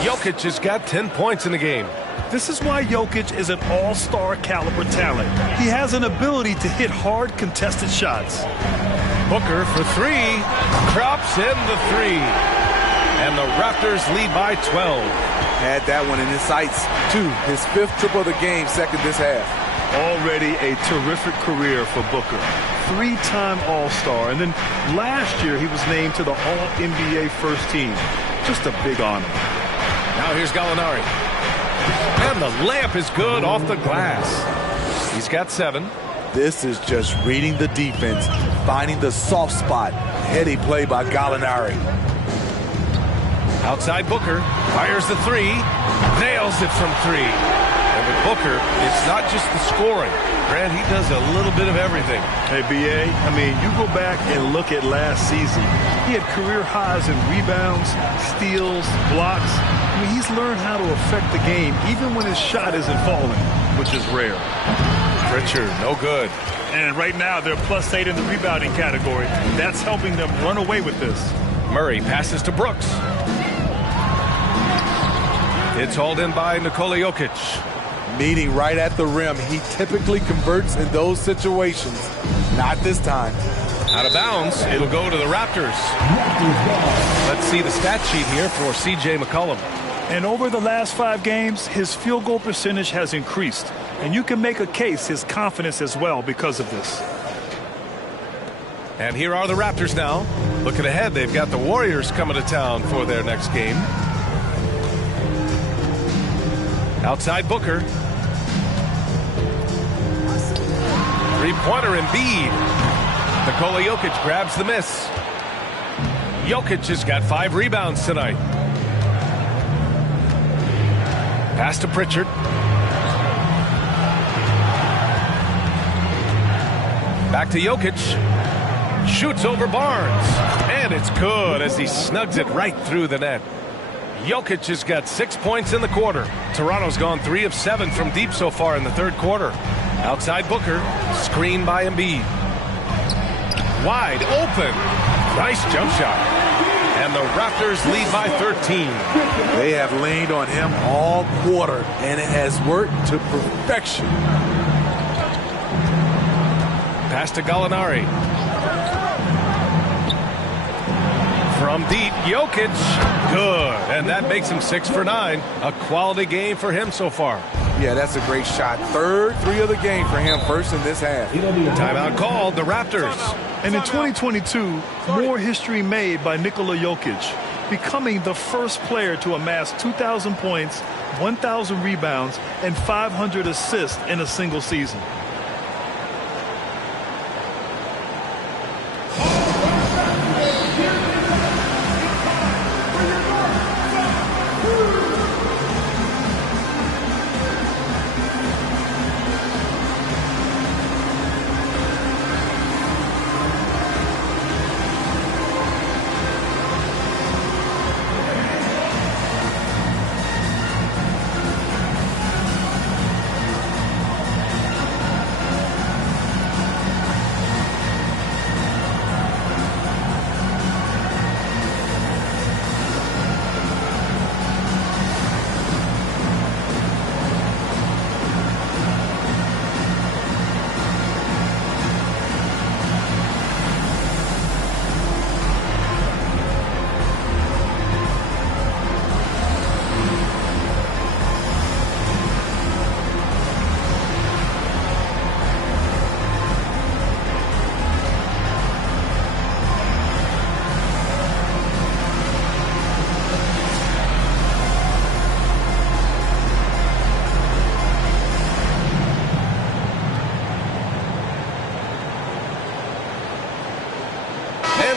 Jokic has got 10 points in the game. This is why Jokic is an all-star caliber talent. He has an ability to hit hard contested shots. Booker for three, drops in the three. And the Raptors lead by 12. Had that one in his sights, too. His 5th triple of the game, second this half. Already a terrific career for Booker. 3-time All-Star, and then last year he was named to the All-NBA first team. Just a big honor. Now here's Gallinari. And the layup is good off the glass. He's got 7. This is just reading the defense, finding the soft spot. Heady play by Gallinari. Outside Booker, fires the 3, nails it from 3. And with Booker, it's not just the scoring. Grant, he does a little bit of everything. Hey, B.A., I mean, you go back and look at last season. He had career highs in rebounds, steals, blocks. I mean, he's learned how to affect the game even when his shot isn't falling, which is rare. Pritchard, no good. And right now, they're +8 in the rebounding category. That's helping them run away with this. Murray passes to Brooks. It's hauled in by Nikola Jokic. Meeting right at the rim. He typically converts in those situations. Not this time. Out of bounds. It'll go to the Raptors. Let's see the stat sheet here for C.J. McCollum. And over the last 5 games, his field goal percentage has increased. And you can make a case his confidence as well because of this. And here are the Raptors now. Looking ahead, they've got the Warriors coming to town for their next game. Outside Booker. Three-pointer Embiid. Nikola Jokic grabs the miss. Jokic has got 5 rebounds tonight. Pass to Pritchard. Back to Jokic. Shoots over Barnes. And it's good as he snugs it right through the net. Jokic has got 6 points in the quarter. Toronto's gone 3 of 7 from deep so far in the third quarter. Outside Booker, screened by Embiid. Wide open. Nice jump shot. And the Raptors lead by 13. They have leaned on him all quarter, and it has worked to perfection. Pass to Gallinari. From deep, Jokic, good. And that makes him 6 for 9. A quality game for him so far. Yeah, that's a great shot. Third 3 of the game for him, first in this half. Timeout called, the Raptors. And in 2022, more history made by Nikola Jokic, becoming the first player to amass 2,000 points, 1,000 rebounds, and 500 assists in a single season.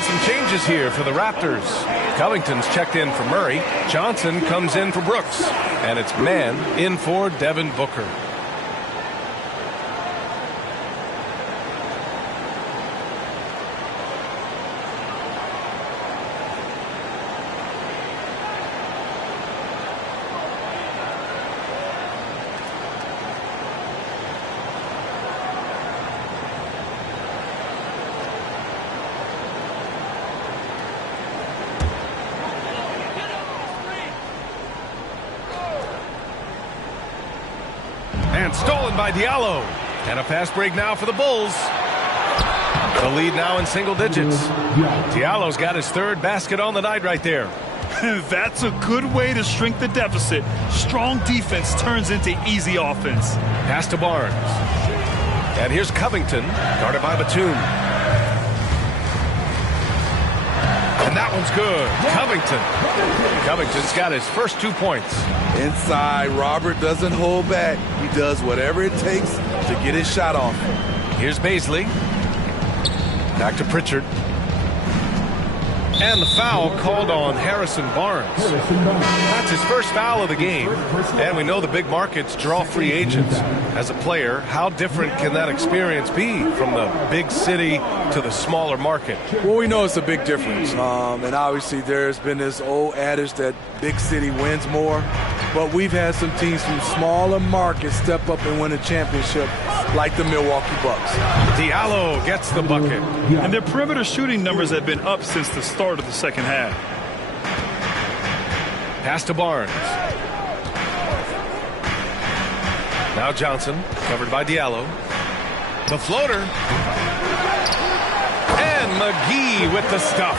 Some changes here for the Raptors. Covington's checked in for Murray. Johnson comes in for Brooks. And it's man in for Devin Booker. And stolen by Diallo. And a fast break now for the Bulls. The lead now in single digits. Diallo's got his third basket on the night right there. That's a good way to shrink the deficit. Strong defense turns into easy offense. Pass to Barnes. And here's Covington, guarded by Batum. And that one's good. Covington's got his first 2 points. Inside, Robert doesn't hold back. He does whatever it takes to get his shot off. Here's Baisley. Back to Pritchard. And the foul called on Harrison Barnes. That's his first foul of the game. And we know the big markets draw free agents. As a player, how different can that experience be from the big city to the smaller market? Well, we know it's a big difference. And obviously there's been this old adage that big city wins more. But we've had some teams from smaller markets step up and win a championship, like the Milwaukee Bucks. Diallo gets the bucket. And their perimeter shooting numbers have been up since the start of the second half. Pass to Barnes. Now Johnson, covered by Diallo. The floater. And McGee with the stuff.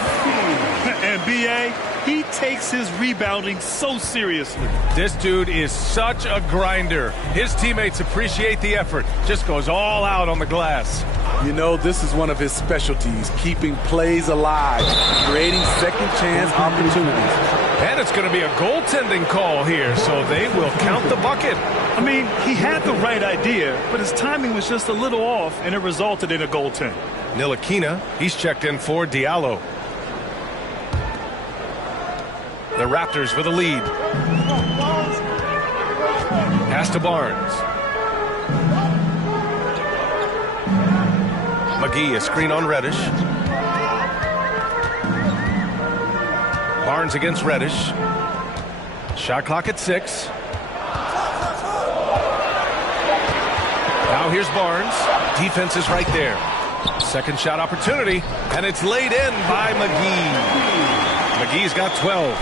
And B.A., he takes his rebounding so seriously. This dude is such a grinder. His teammates appreciate the effort. Just goes all out on the glass. You know, this is one of his specialties, keeping plays alive, creating second chance opportunities. And it's going to be a goaltending call here, so they will count the bucket. I mean, he had the right idea, but his timing was just a little off, and it resulted in a goaltend. Ntilikina, he's checked in for Diallo. The Raptors with a lead. Pass to Barnes. McGee, a screen on Reddish. Barnes against Reddish. Shot clock at 6. Now here's Barnes. Defense is right there. Second shot opportunity, and it's laid in by McGee. McGee's got 12.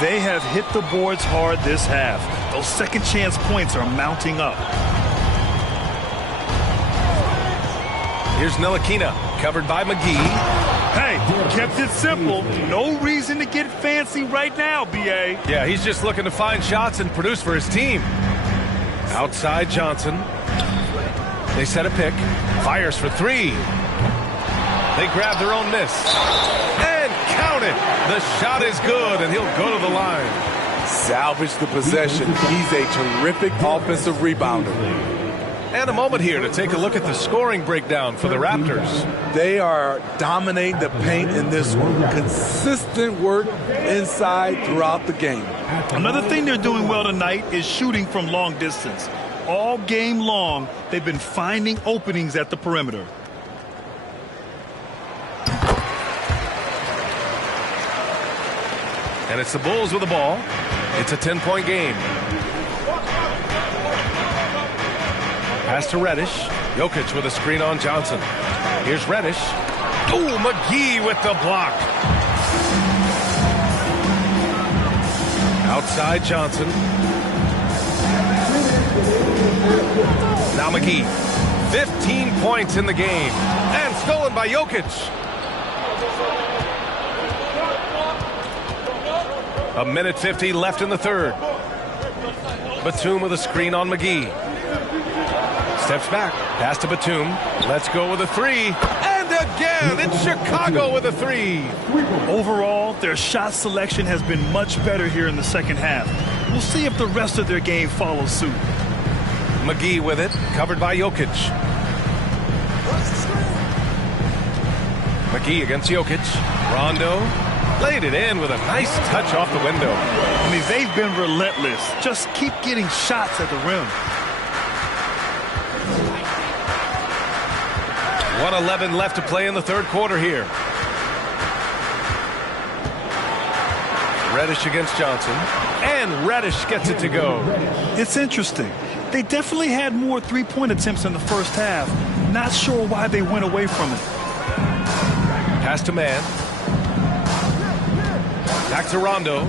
They have hit the boards hard this half. Those second chance points are mounting up. Here's Ntilikina, covered by McGee. Hey, kept it simple. No reason to get fancy right now, B.A. Yeah, he's just looking to find shots and produce for his team. Outside Johnson. They set a pick. Fires for 3. They grab their own miss. And count it. The shot is good, and he'll go to the line. Salvage the possession. He's a terrific offensive rebounder. And a moment here to take a look at the scoring breakdown for the Raptors. They are dominating the paint in this one. Consistent work inside throughout the game. Another thing they're doing well tonight is shooting from long distance. All game long, they've been finding openings at the perimeter. And it's the Bulls with the ball. It's a 10-point game. Pass to Reddish. Jokic with a screen on Johnson. Here's Reddish. Oh, McGee with the block. Outside Johnson. Now McGee. 15 points in the game. And stolen by Jokic. A minute 50 left in the third. Batum with a screen on McGee. Steps back. Pass to Batum. Let's go with a 3. And again, it's Chicago with a 3. Overall, their shot selection has been much better here in the second half. We'll see if the rest of their game follows suit. McGee with it. Covered by Jokic. McGee against Jokic. Rondo. Laid it in with a nice touch off the window. I mean, they've been relentless. Just keep getting shots at the rim. 1:11 left to play in the third quarter here. Reddish against Johnson. And Reddish gets it to go. It's interesting. They definitely had more three-point attempts in the first half. Not sure why they went away from it. Pass to Man. Back to Rondo.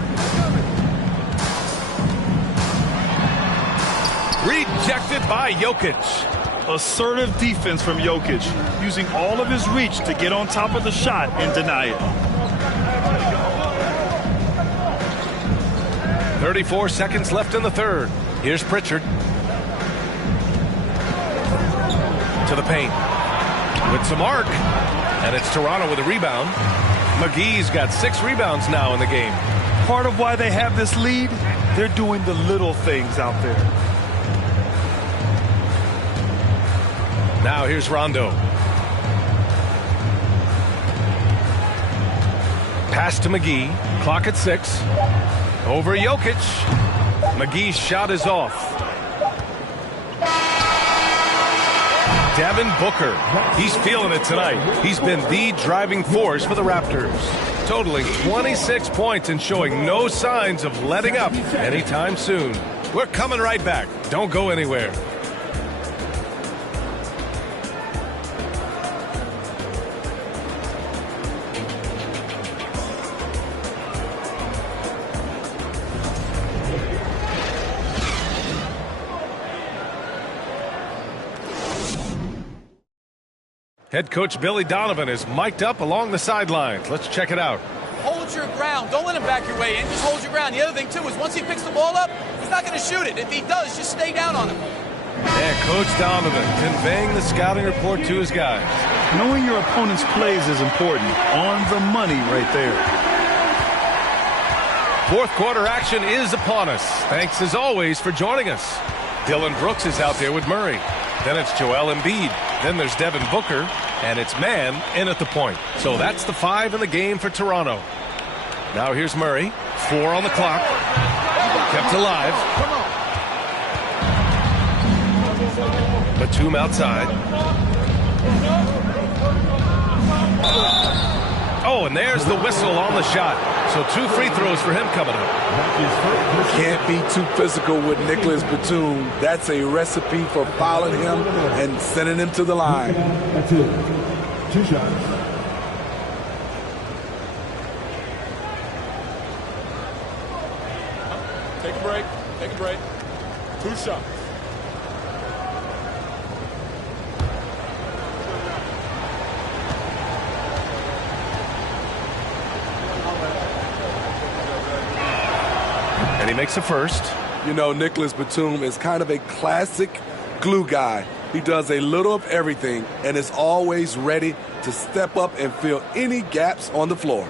Rejected by Jokic. Assertive defense from Jokic, using all of his reach to get on top of the shot and deny it. 34 seconds left in the third. Here's Pritchard. To the paint. With some arc. And it's Toronto with a rebound. McGee's got 6 rebounds now in the game. Part of why they have this lead, they're doing the little things out there. Now here's Rondo. Pass to McGee. Clock at 6. Over Jokic. McGee's shot is off. Devin Booker. He's feeling it tonight. He's been the driving force for the Raptors. Totaling 26 points and showing no signs of letting up anytime soon. We're coming right back. Don't go anywhere. Head coach Billy Donovan is mic'd up along the sidelines. Let's check it out. Hold your ground. Don't let him back your way in. Just hold your ground. The other thing, too, is once he picks the ball up, he's not going to shoot it. If he does, just stay down on him. And Coach Donovan conveying the scouting report to his guys. Knowing your opponent's plays is important. On the money right there. Fourth quarter action is upon us. Thanks, as always, for joining us. Dylan Brooks is out there with Murray. Then it's Joel Embiid. Then there's Devin Booker. And it's man in at the point. So that's the 5 in the game for Toronto. Now here's Murray. 4 on the clock. Kept alive. Batum outside. Oh, and there's the whistle on the shot. So 2 free throws for him coming up. Can't be too physical with Nicholas Batum. That's a recipe for fouling him and sending him to the line. That's it. 2 shots. Take a break. Take a break. 2 shots. And he makes the first. You know, Nicholas Batum is kind of a classic glue guy. He does a little of everything and is always ready to step up and fill any gaps on the floor.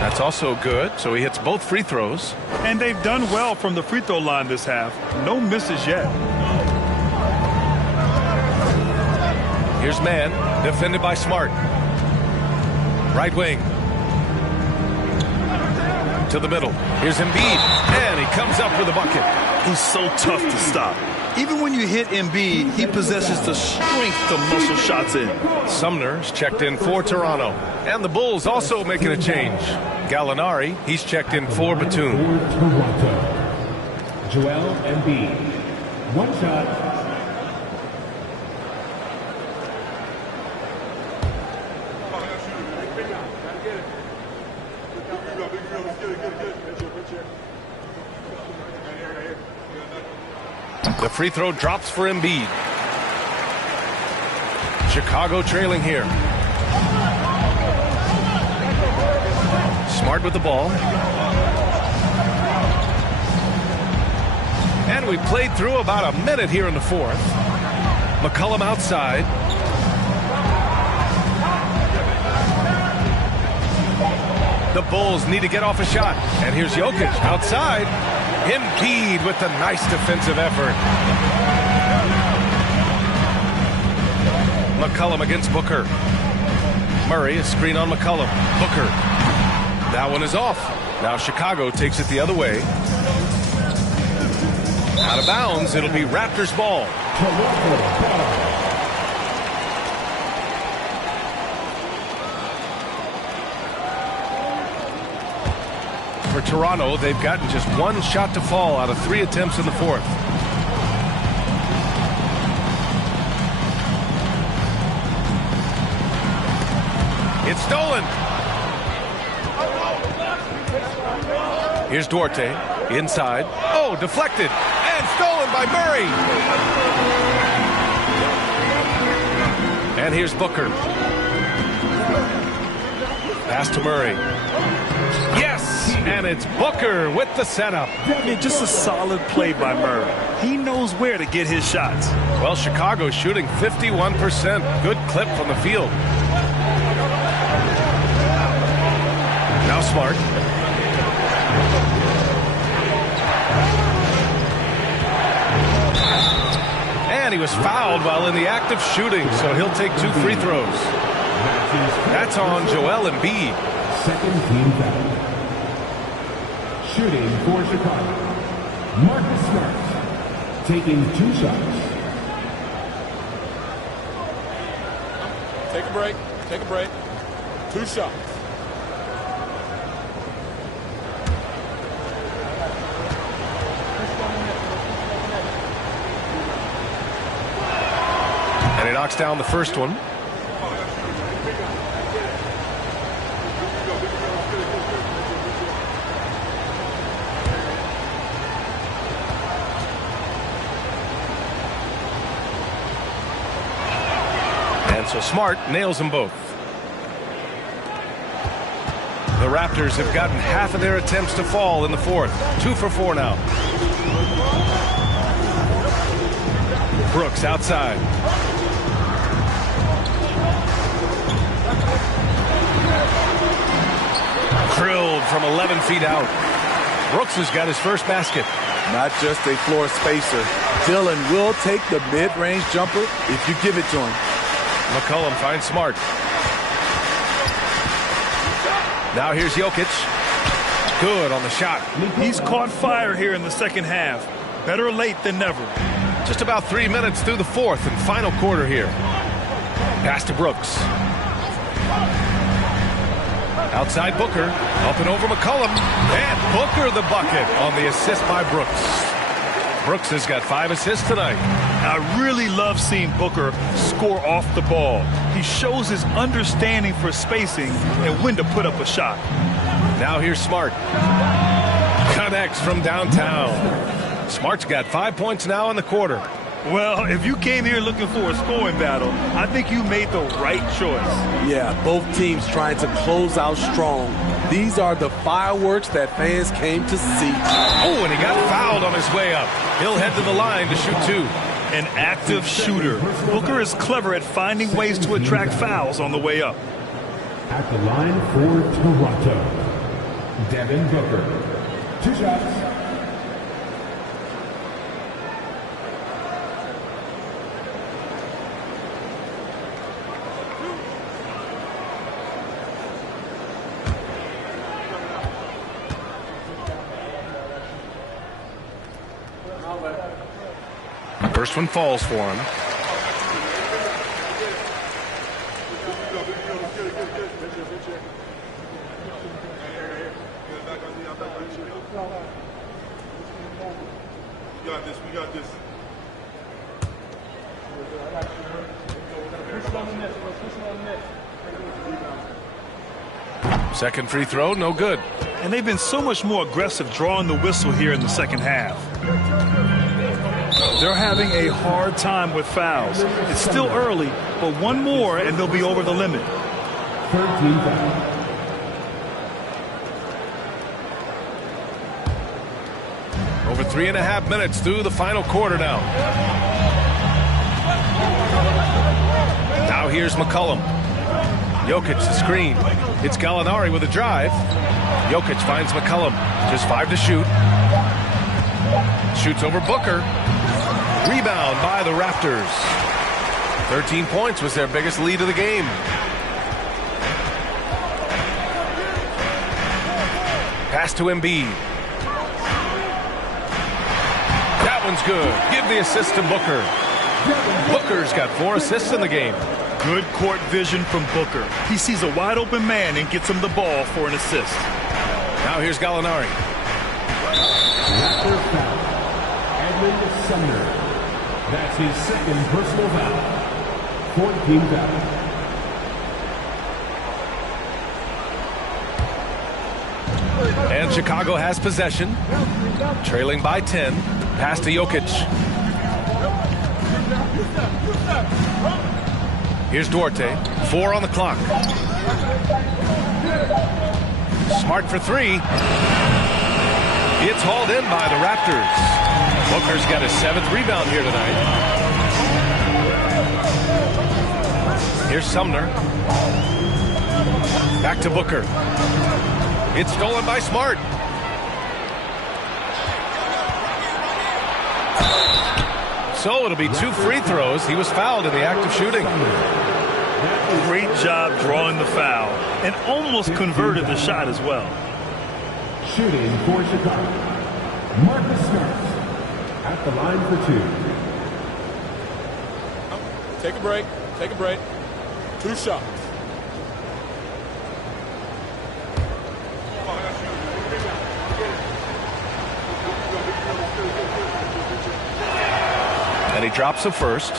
That's also good. So he hits both free throws. And they've done well from the free throw line this half. No misses yet. Here's man, defended by Smart. Right wing. To the middle. Here's Embiid. And he comes up with a bucket. He's so tough to stop. Even when you hit Embiid, he possesses the strength to muscle shots in. Sumner's checked in for Toronto. And the Bulls also making a change. Gallinari, he's checked in for Batum. For Toronto, Joel Embiid. 1 shot. The free throw drops for Embiid. Chicago trailing here. Smart with the ball. And we played through about a minute here in the fourth. McCollum outside. The Bulls need to get off a shot. And here's Jokic outside. Embiid with the nice defensive effort. McCollum against Booker. Murray, a screen on McCollum. Booker. That one is off. Now Chicago takes it the other way. Out of bounds, it'll be Raptors ball. For Toronto, they've gotten just 1 shot to fall out of 3 attempts in the fourth. It's stolen. Here's Duarte inside. Oh, deflected and stolen by Murray. And here's Booker. Pass to Murray. Yes, and it's Booker with the setup. Yeah, just a solid play by Murray. He knows where to get his shots. Well, Chicago's shooting 51%. Good clip from the field. Now Smart. And he was fouled while in the act of shooting, so he'll take 2 free throws. That's on Joel Embiid. Second team foul. Shooting for Chicago. Marcus Smart taking 2 shots. Take a break. Take a break. 2 shots. And he knocks down the first one. And so Smart nails them both. The Raptors have gotten half of their attempts to fall in the fourth. 2 for 4 now. Brooks outside. Drilled from 11 feet out. Brooks has got his first basket. Not just a floor spacer. Dillon will take the mid-range jumper if you give it to him. McCollum finds Smart. Now here's Jokic. Good on the shot. He's caught fire here in the second half. Better late than never. Just about 3 minutes through the fourth and final quarter here. Pass to Brooks. Outside Booker. Up and over McCollum. And Booker the bucket on the assist by Brooks. Brooks has got 5 assists tonight. I really love seeing Booker score off the ball. He shows his understanding for spacing and when to put up a shot. Now here's Smart. Connects from downtown. Smart's got 5 points now in the quarter. Well, if you came here looking for a scoring battle, I think you made the right choice. Yeah, both teams trying to close out strong. These are the fireworks that fans came to see. Oh, and he got fouled on his way up. He'll head to the line to shoot 2. An active shooter. Booker is clever at finding ways to attract fouls on the way up. At the line for Toronto, Devin Booker. 2 shots. First one falls for him. We got this. Second free throw, no good. And they've been so much more aggressive drawing the whistle here in the second half. They're having a hard time with fouls. It's still early, but one more and they'll be over the limit. 13 foul. Over 3.5 minutes through the final quarter now. Now here's McCollum. Jokic the screen. It's Gallinari with a drive. Jokic finds McCollum. Just 5 to shoot. Shoots over Booker. Rebound by the Raptors. 13 points was their biggest lead of the game. Pass to Embiid. That one's good. Give the assist to Booker. Booker's got 4 assists in the game. Good court vision from Booker. He sees a wide open man and gets him the ball for an assist. Now here's Gallinari. Raptor foul. Edmund Sumner. That's his second personal foul. 14 foul. And Chicago has possession. Trailing by 10. Pass to Jokic. Here's Duarte. 4 on the clock. Smart for 3. It's hauled in by the Raptors. Booker's got his 7th rebound here tonight. Here's Sumner. Back to Booker. It's stolen by Smart. So it'll be 2 free throws. He was fouled in the act of shooting. Great job drawing the foul and almost converted the shot as well. Shooting for Chicago, Marcus Smart at the line for 2. Take a break. Take a break. 2 shots. And he drops the first.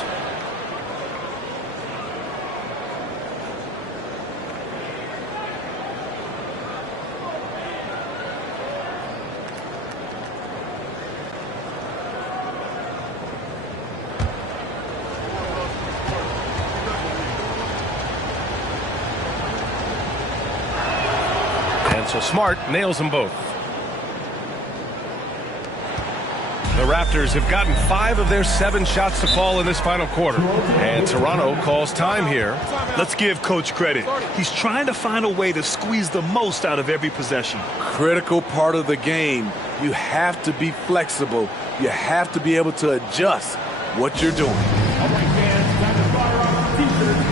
And so Smart nails them both. The Raptors have gotten 5 of their 7 shots to fall in this final quarter. And Toronto calls time here. Let's give Coach credit. He's trying to find a way to squeeze the most out of every possession. Critical part of the game. You have to be flexible. You have to be able to adjust what you're doing. All right, fans, time to fire off t-shirts.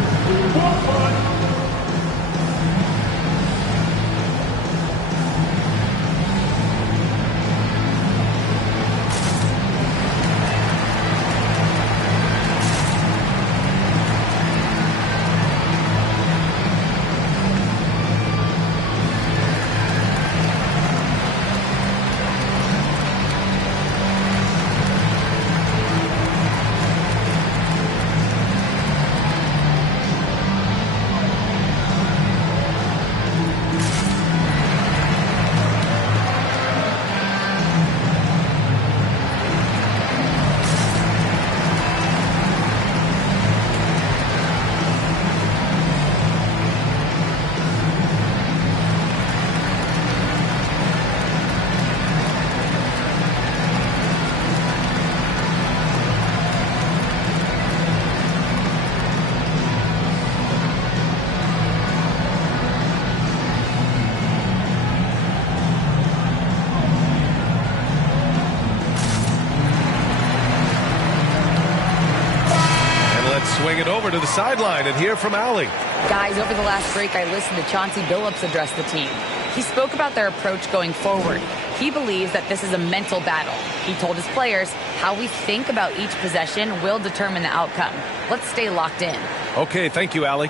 Swing it over to the sideline and hear from Allie. Guys, over the last break, I listened to Chauncey Billups address the team. He spoke about their approach going forward. He believes that this is a mental battle. He told his players how we think about each possession will determine the outcome. Let's stay locked in. Okay, thank you, Allie.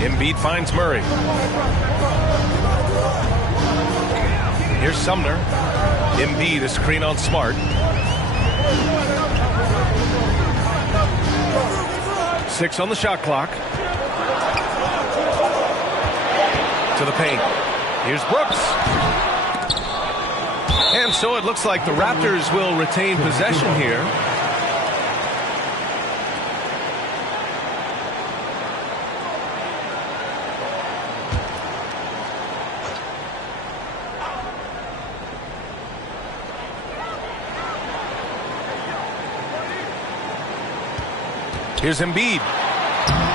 Embiid finds Murray. Here's Sumner. Embiid, a screen on Smart. Six on the shot clock. To the paint. Here's Brooks. And so it looks like the Raptors will retain possession here. Here's Embiid.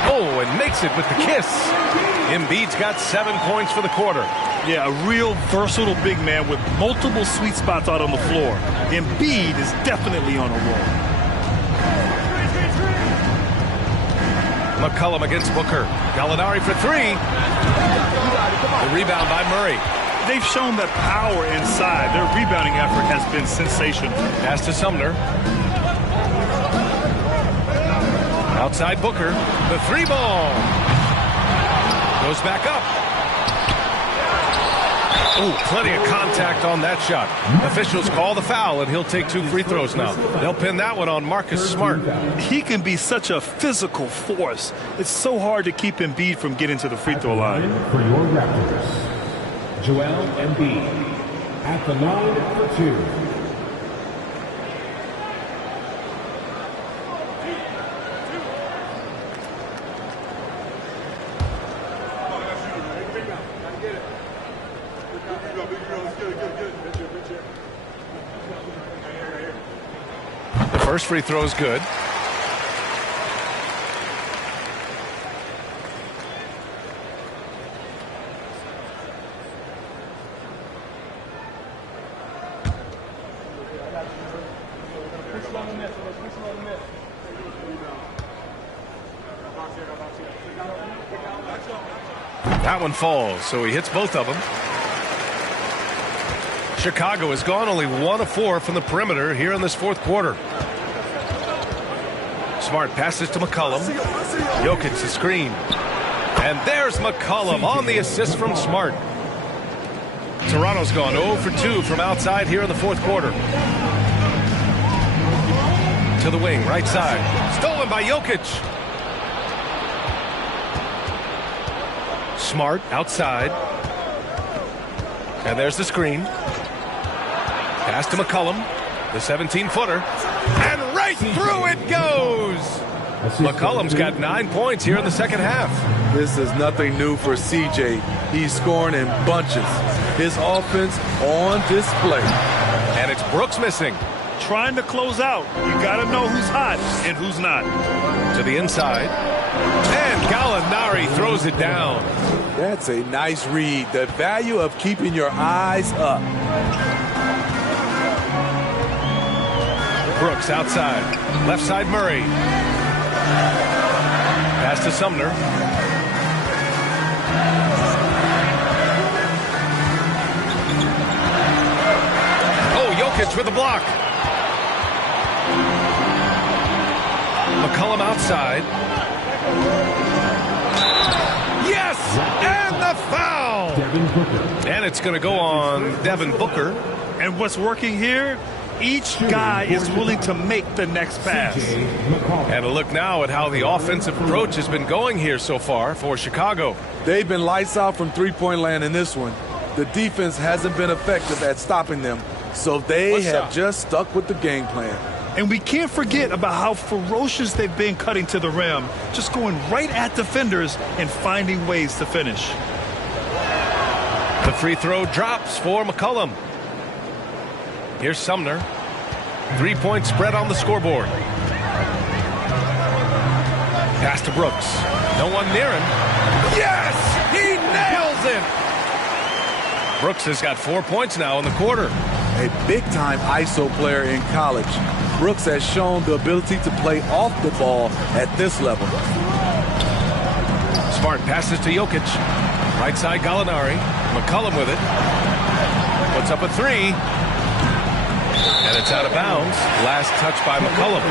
Oh, and makes it with the kiss. Embiid's got 7 points for the quarter. Yeah, a real versatile big man with multiple sweet spots out on the floor. Embiid is definitely on a roll. McCollum against Booker. Gallinari for 3. The rebound by Murray. They've shown that power inside. Their rebounding effort has been sensational. Pass to Sumner. Outside Booker. The 3 ball. Goes back up. Oh, plenty of contact on that shot. Officials call the foul, and he'll take 2 free throws now. They'll pin that one on Marcus Smart. He can be such a physical force. It's so hard to keep Embiid from getting to the free throw line. For your Raptors, Joel Embiid at the line for 2. The first free throw is good. That one falls, so he hits both of them. Chicago has gone only 1 of 4 from the perimeter here in this fourth quarter. Smart passes to McCollum. Jokic the screen. And there's McCollum on the assist from Smart. Toronto's gone 0 for 2 from outside here in the fourth quarter. To the wing, right side. Stolen by Jokic. Smart outside. And there's the screen. Pass to McCollum. The 17-footer. And right through it goes. McCollum's got 9 points here in the second half. This is nothing new for CJ. He's scoring in bunches. His offense on display. And it's Brooks missing. Trying to close out. You got to know who's hot and who's not. To the inside. And Gallinari throws it down. That's a nice read. The value of keeping your eyes up. Brooks outside. Left side Murray. Pass to Sumner. Oh, Jokic with a block. McCollum outside. Yes! And the foul! And it's going to go on Devin Booker. And what's working here? Each guy is willing to make the next pass. And a look now at how the offensive approach has been going here so far for Chicago. They've been lights out from three-point land in this one. The defense hasn't been effective at stopping them, so they have just stuck with the game plan. And we can't forget about how ferocious they've been cutting to the rim, just going right at defenders and finding ways to finish. The free throw drops for McCollum. Here's Sumner. 3-point spread on the scoreboard. Pass to Brooks. No one near him. Yes! He nails it! Brooks has got 4 points now in the quarter. A big-time ISO player in college. Brooks has shown the ability to play off the ball at this level. Smart passes to Jokic. Right side Gallinari. McCollum with it. Puts up a 3. And it's out of bounds. Last touch by McCollum.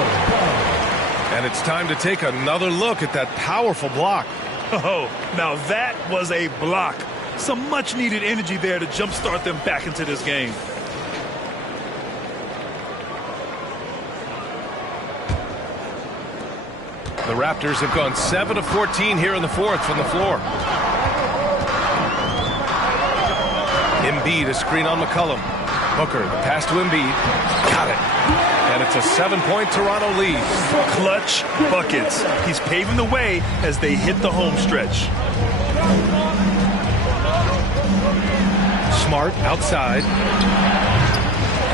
And it's time to take another look at that powerful block. Oh, now that was a block. Some much-needed energy there to jumpstart them back into this game. The Raptors have gone 7 of 14 here in the fourth from the floor. Embiid, a screen on McCollum. Booker, the pass to Embiid. Got it. And it's a 7-point Toronto lead. Clutch buckets. He's paving the way as they hit the home stretch. Smart outside.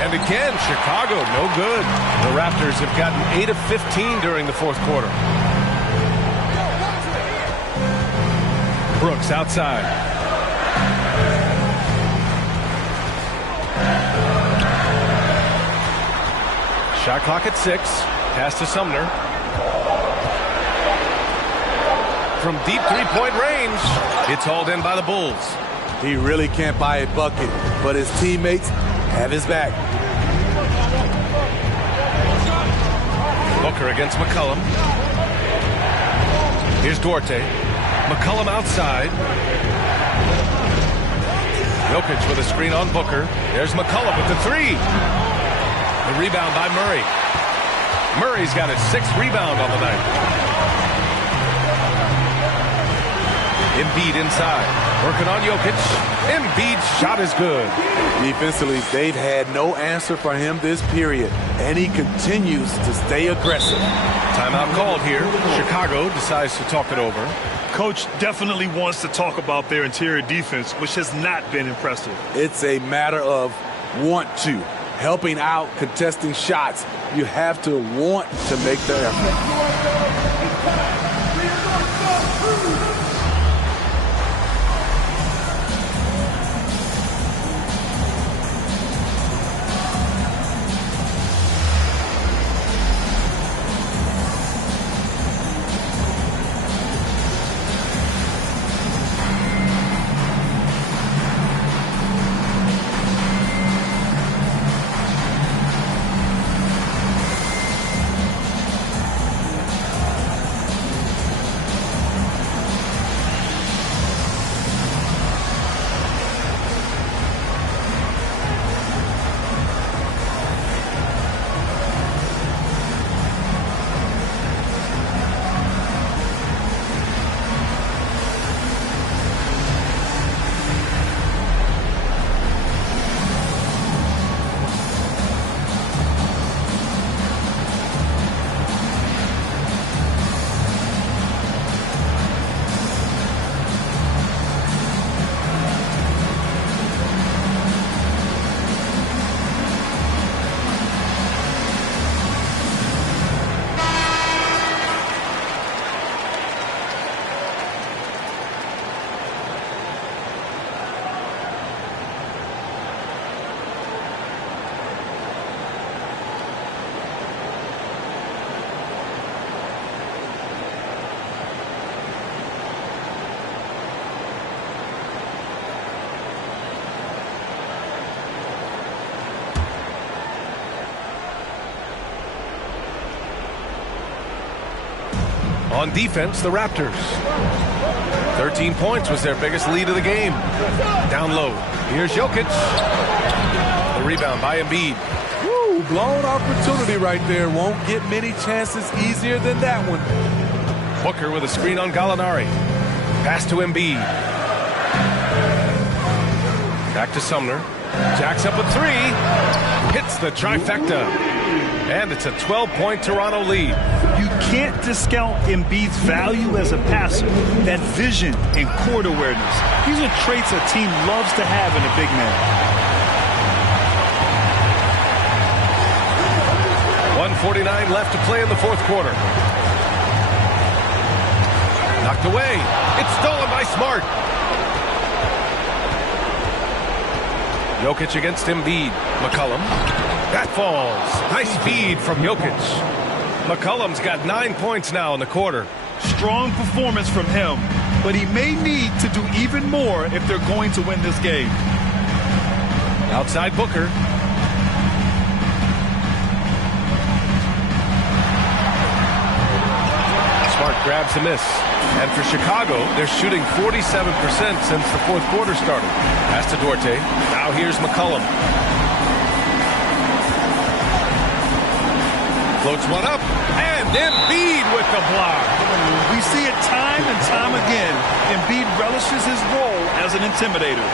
And again, Chicago, no good. The Raptors have gotten 8 of 15 during the fourth quarter. Brooks outside. Shot clock at 6. Pass to Sumner. From deep three-point range, it's hauled in by the Bulls. He really can't buy a bucket, but his teammates have his back. Booker against McCollum. Here's Duarte. McCollum outside. Jokic with a screen on Booker. There's McCullough with the three. The rebound by Murray. Murray's got his 6th rebound on the night. Embiid inside. Working on Jokic. Embiid's shot is good. Defensively, they've had no answer for him this period, and he continues to stay aggressive. Timeout called here. Chicago decides to talk it over. Coach definitely wants to talk about their interior defense, which has not been impressive. It's a matter of want to. Helping out, contesting shots. You have to want to make the effort. On defense, the Raptors. 13 points was their biggest lead of the game. Down low. Here's Jokic. The rebound by Embiid. Woo, blown opportunity right there. Won't get many chances easier than that one. Booker with a screen on Gallinari. Pass to Embiid. Back to Sumner. Jacks up a three. Hits the trifecta. And it's a 12-point Toronto lead. You can't discount Embiid's value as a passer. That vision and court awareness. These are traits a team loves to have in a big man. 1:49 left to play in the fourth quarter. Knocked away. It's stolen by Smart. Jokic against Embiid. McCollum. That falls. Nice feed from Jokic. McCollum's got 9 points now in the quarter. Strong performance from him, but he may need to do even more if they're going to win this game. Outside Booker. Smart grabs the miss. And for Chicago, they're shooting 47% since the fourth quarter started. Pass to Duarte. Now here's McCollum. Floats one up, and Embiid with the block. We see it time and time again. Embiid relishes his role as an intimidator.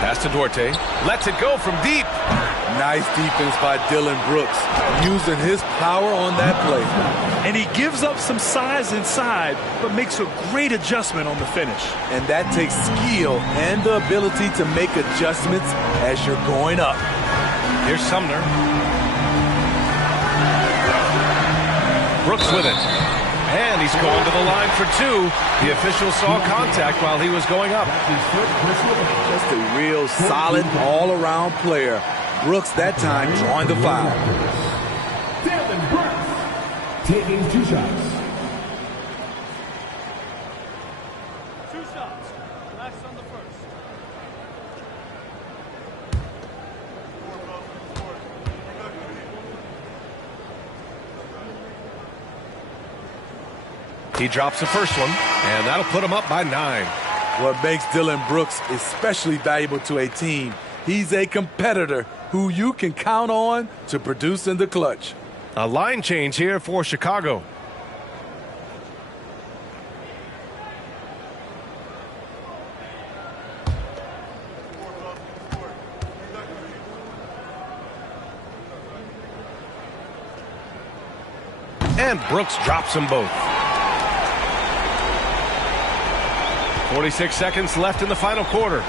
Pass to Duarte. Lets it go from deep. Nice defense by Dylan Brooks, using his power on that play. And he gives up some size inside, but makes a great adjustment on the finish. And that takes skill and the ability to make adjustments as you're going up. Here's Sumner. Brooks with it. And he's going to the line for two. The official saw contact while he was going up. Just a real solid all-around player. Brooks that time drawing the foul. Dylan Brooks taking 2 shots. 2 shots. Last on the first. He drops the first one, and that'll put him up by 9. What makes Dillon Brooks especially valuable to a team, he's a competitor who you can count on to produce in the clutch. A line change here for Chicago. And Brooks drops them both. 46 seconds left in the final quarter.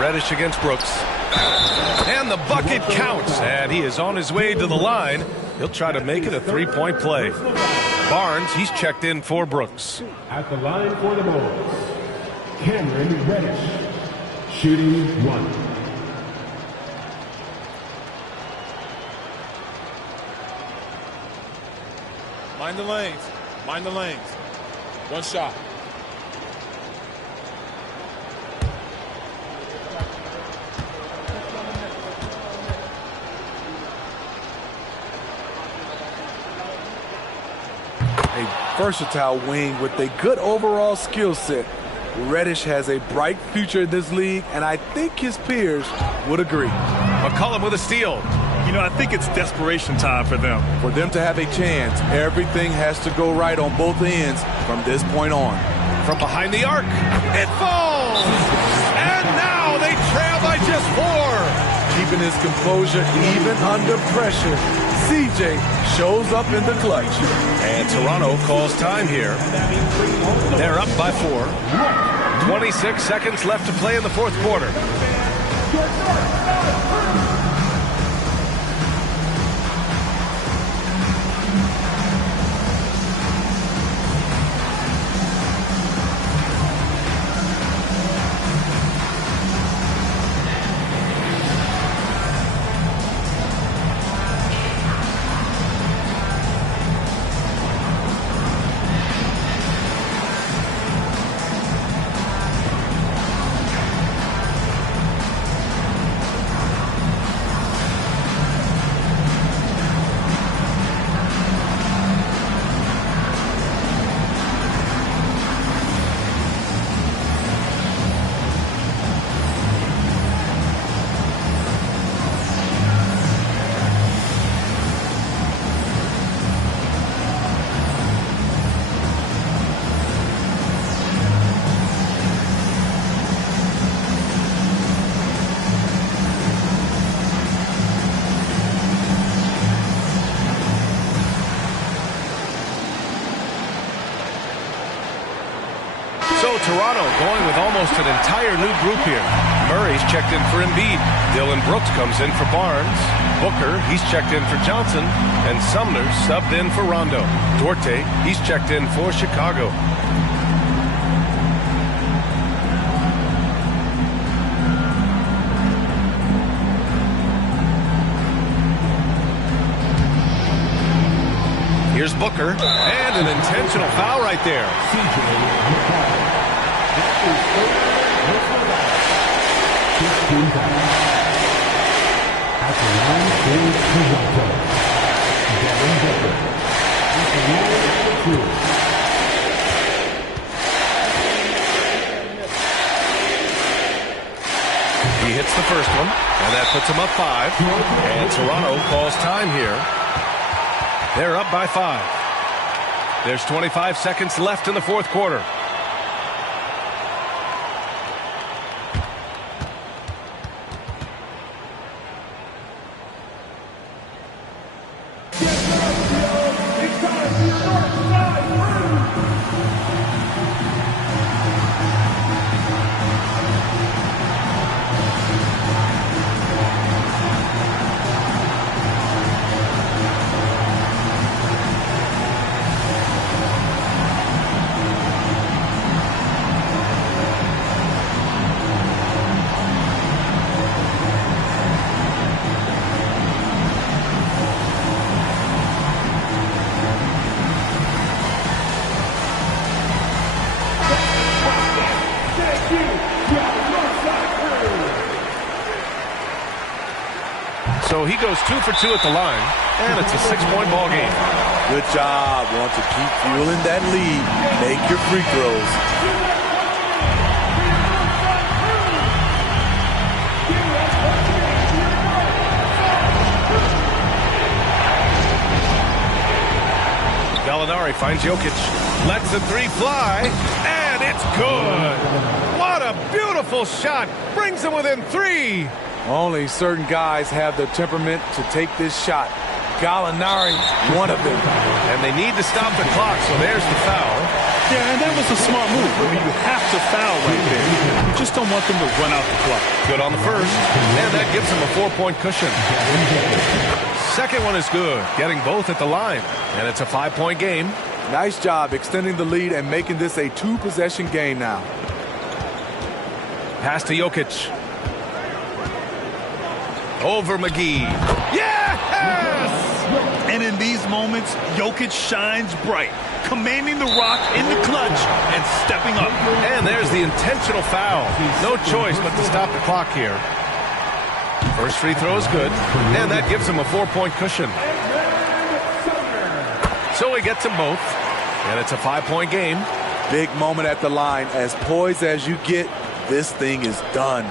Reddish against Brooks. And the bucket counts. And he is on his way to the line. He'll try to make it a three-point play. Barnes, he's checked in for Brooks. At the line for the Bulls, Cameron Reddish, shooting 1. Mind the lanes. Mind the lanes. One shot. A versatile wing with a good overall skill set. Reddish has a bright future in this league, and I think his peers would agree. McCollum with a steal. You know, I think it's desperation time for them. For them to have a chance, everything has to go right on both ends from this point on. From behind the arc, it falls! And now they trail by just 4. Keeping his composure even under pressure, CJ shows up in the clutch. And Toronto calls time here. They're up by 4. 26 seconds left to play in the fourth quarter. So Toronto going with almost an entire new group here. Murray's checked in for Embiid. Dillon Brooks comes in for Barnes. Booker, he's checked in for Johnson. And Sumner subbed in for Rondo. Duarte, he's checked in for Chicago. Here's Booker, and an intentional foul right there. At the line for Toronto, Devin Booker. At the line for 2. He hits the first one, and that puts him up 5. And Toronto calls time here. They're up by 5. There's 25 seconds left in the fourth quarter. So he goes 2 for 2 at the line, and it's a 6-point ball game. Good job. Want to keep fueling that lead. Make your free throws. Gallinari finds Jokic, lets the three fly, and it's good. What a beautiful shot. Brings him within 3. Only certain guys have the temperament to take this shot. Gallinari, one of them. And they need to stop the clock, so there's the foul. Yeah, and that was a smart move. I mean, you have to foul right there. You just don't want them to run out the clock. Good on the first, and that gives him a 4-point cushion. Second one is good, getting both at the line, and it's a 5-point game. Nice job extending the lead and making this a 2-possession game now. Pass to Jokic. Over McGee. Yes! And in these moments, Jokic shines bright, commanding the rock in the clutch and stepping up. And there's the intentional foul. No choice but to stop the clock here. First free throw is good, and that gives him a 4-point cushion. So he gets them both, and it's a 5-point game. Big moment at the line. As poised as you get, this thing is done.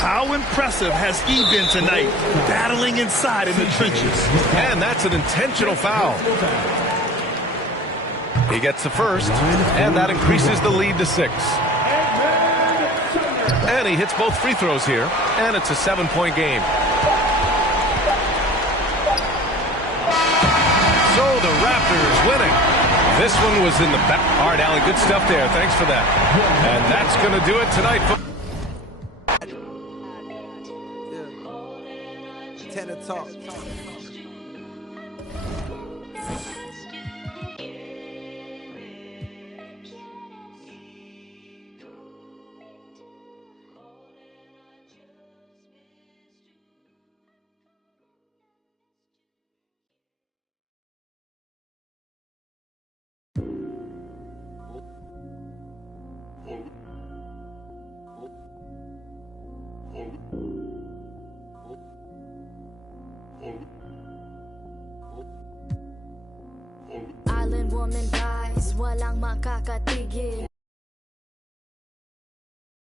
How impressive has he been tonight, battling inside in the trenches? And that's an intentional foul. He gets the first, and that increases the lead to 6. And he hits both free throws here, and it's a 7-point game. So the Raptors winning. This one was in the back. All right, Allen, good stuff there. Thanks for that. And that's going to do it tonight. 10 to talk. Island woman dies, walang makakatigil.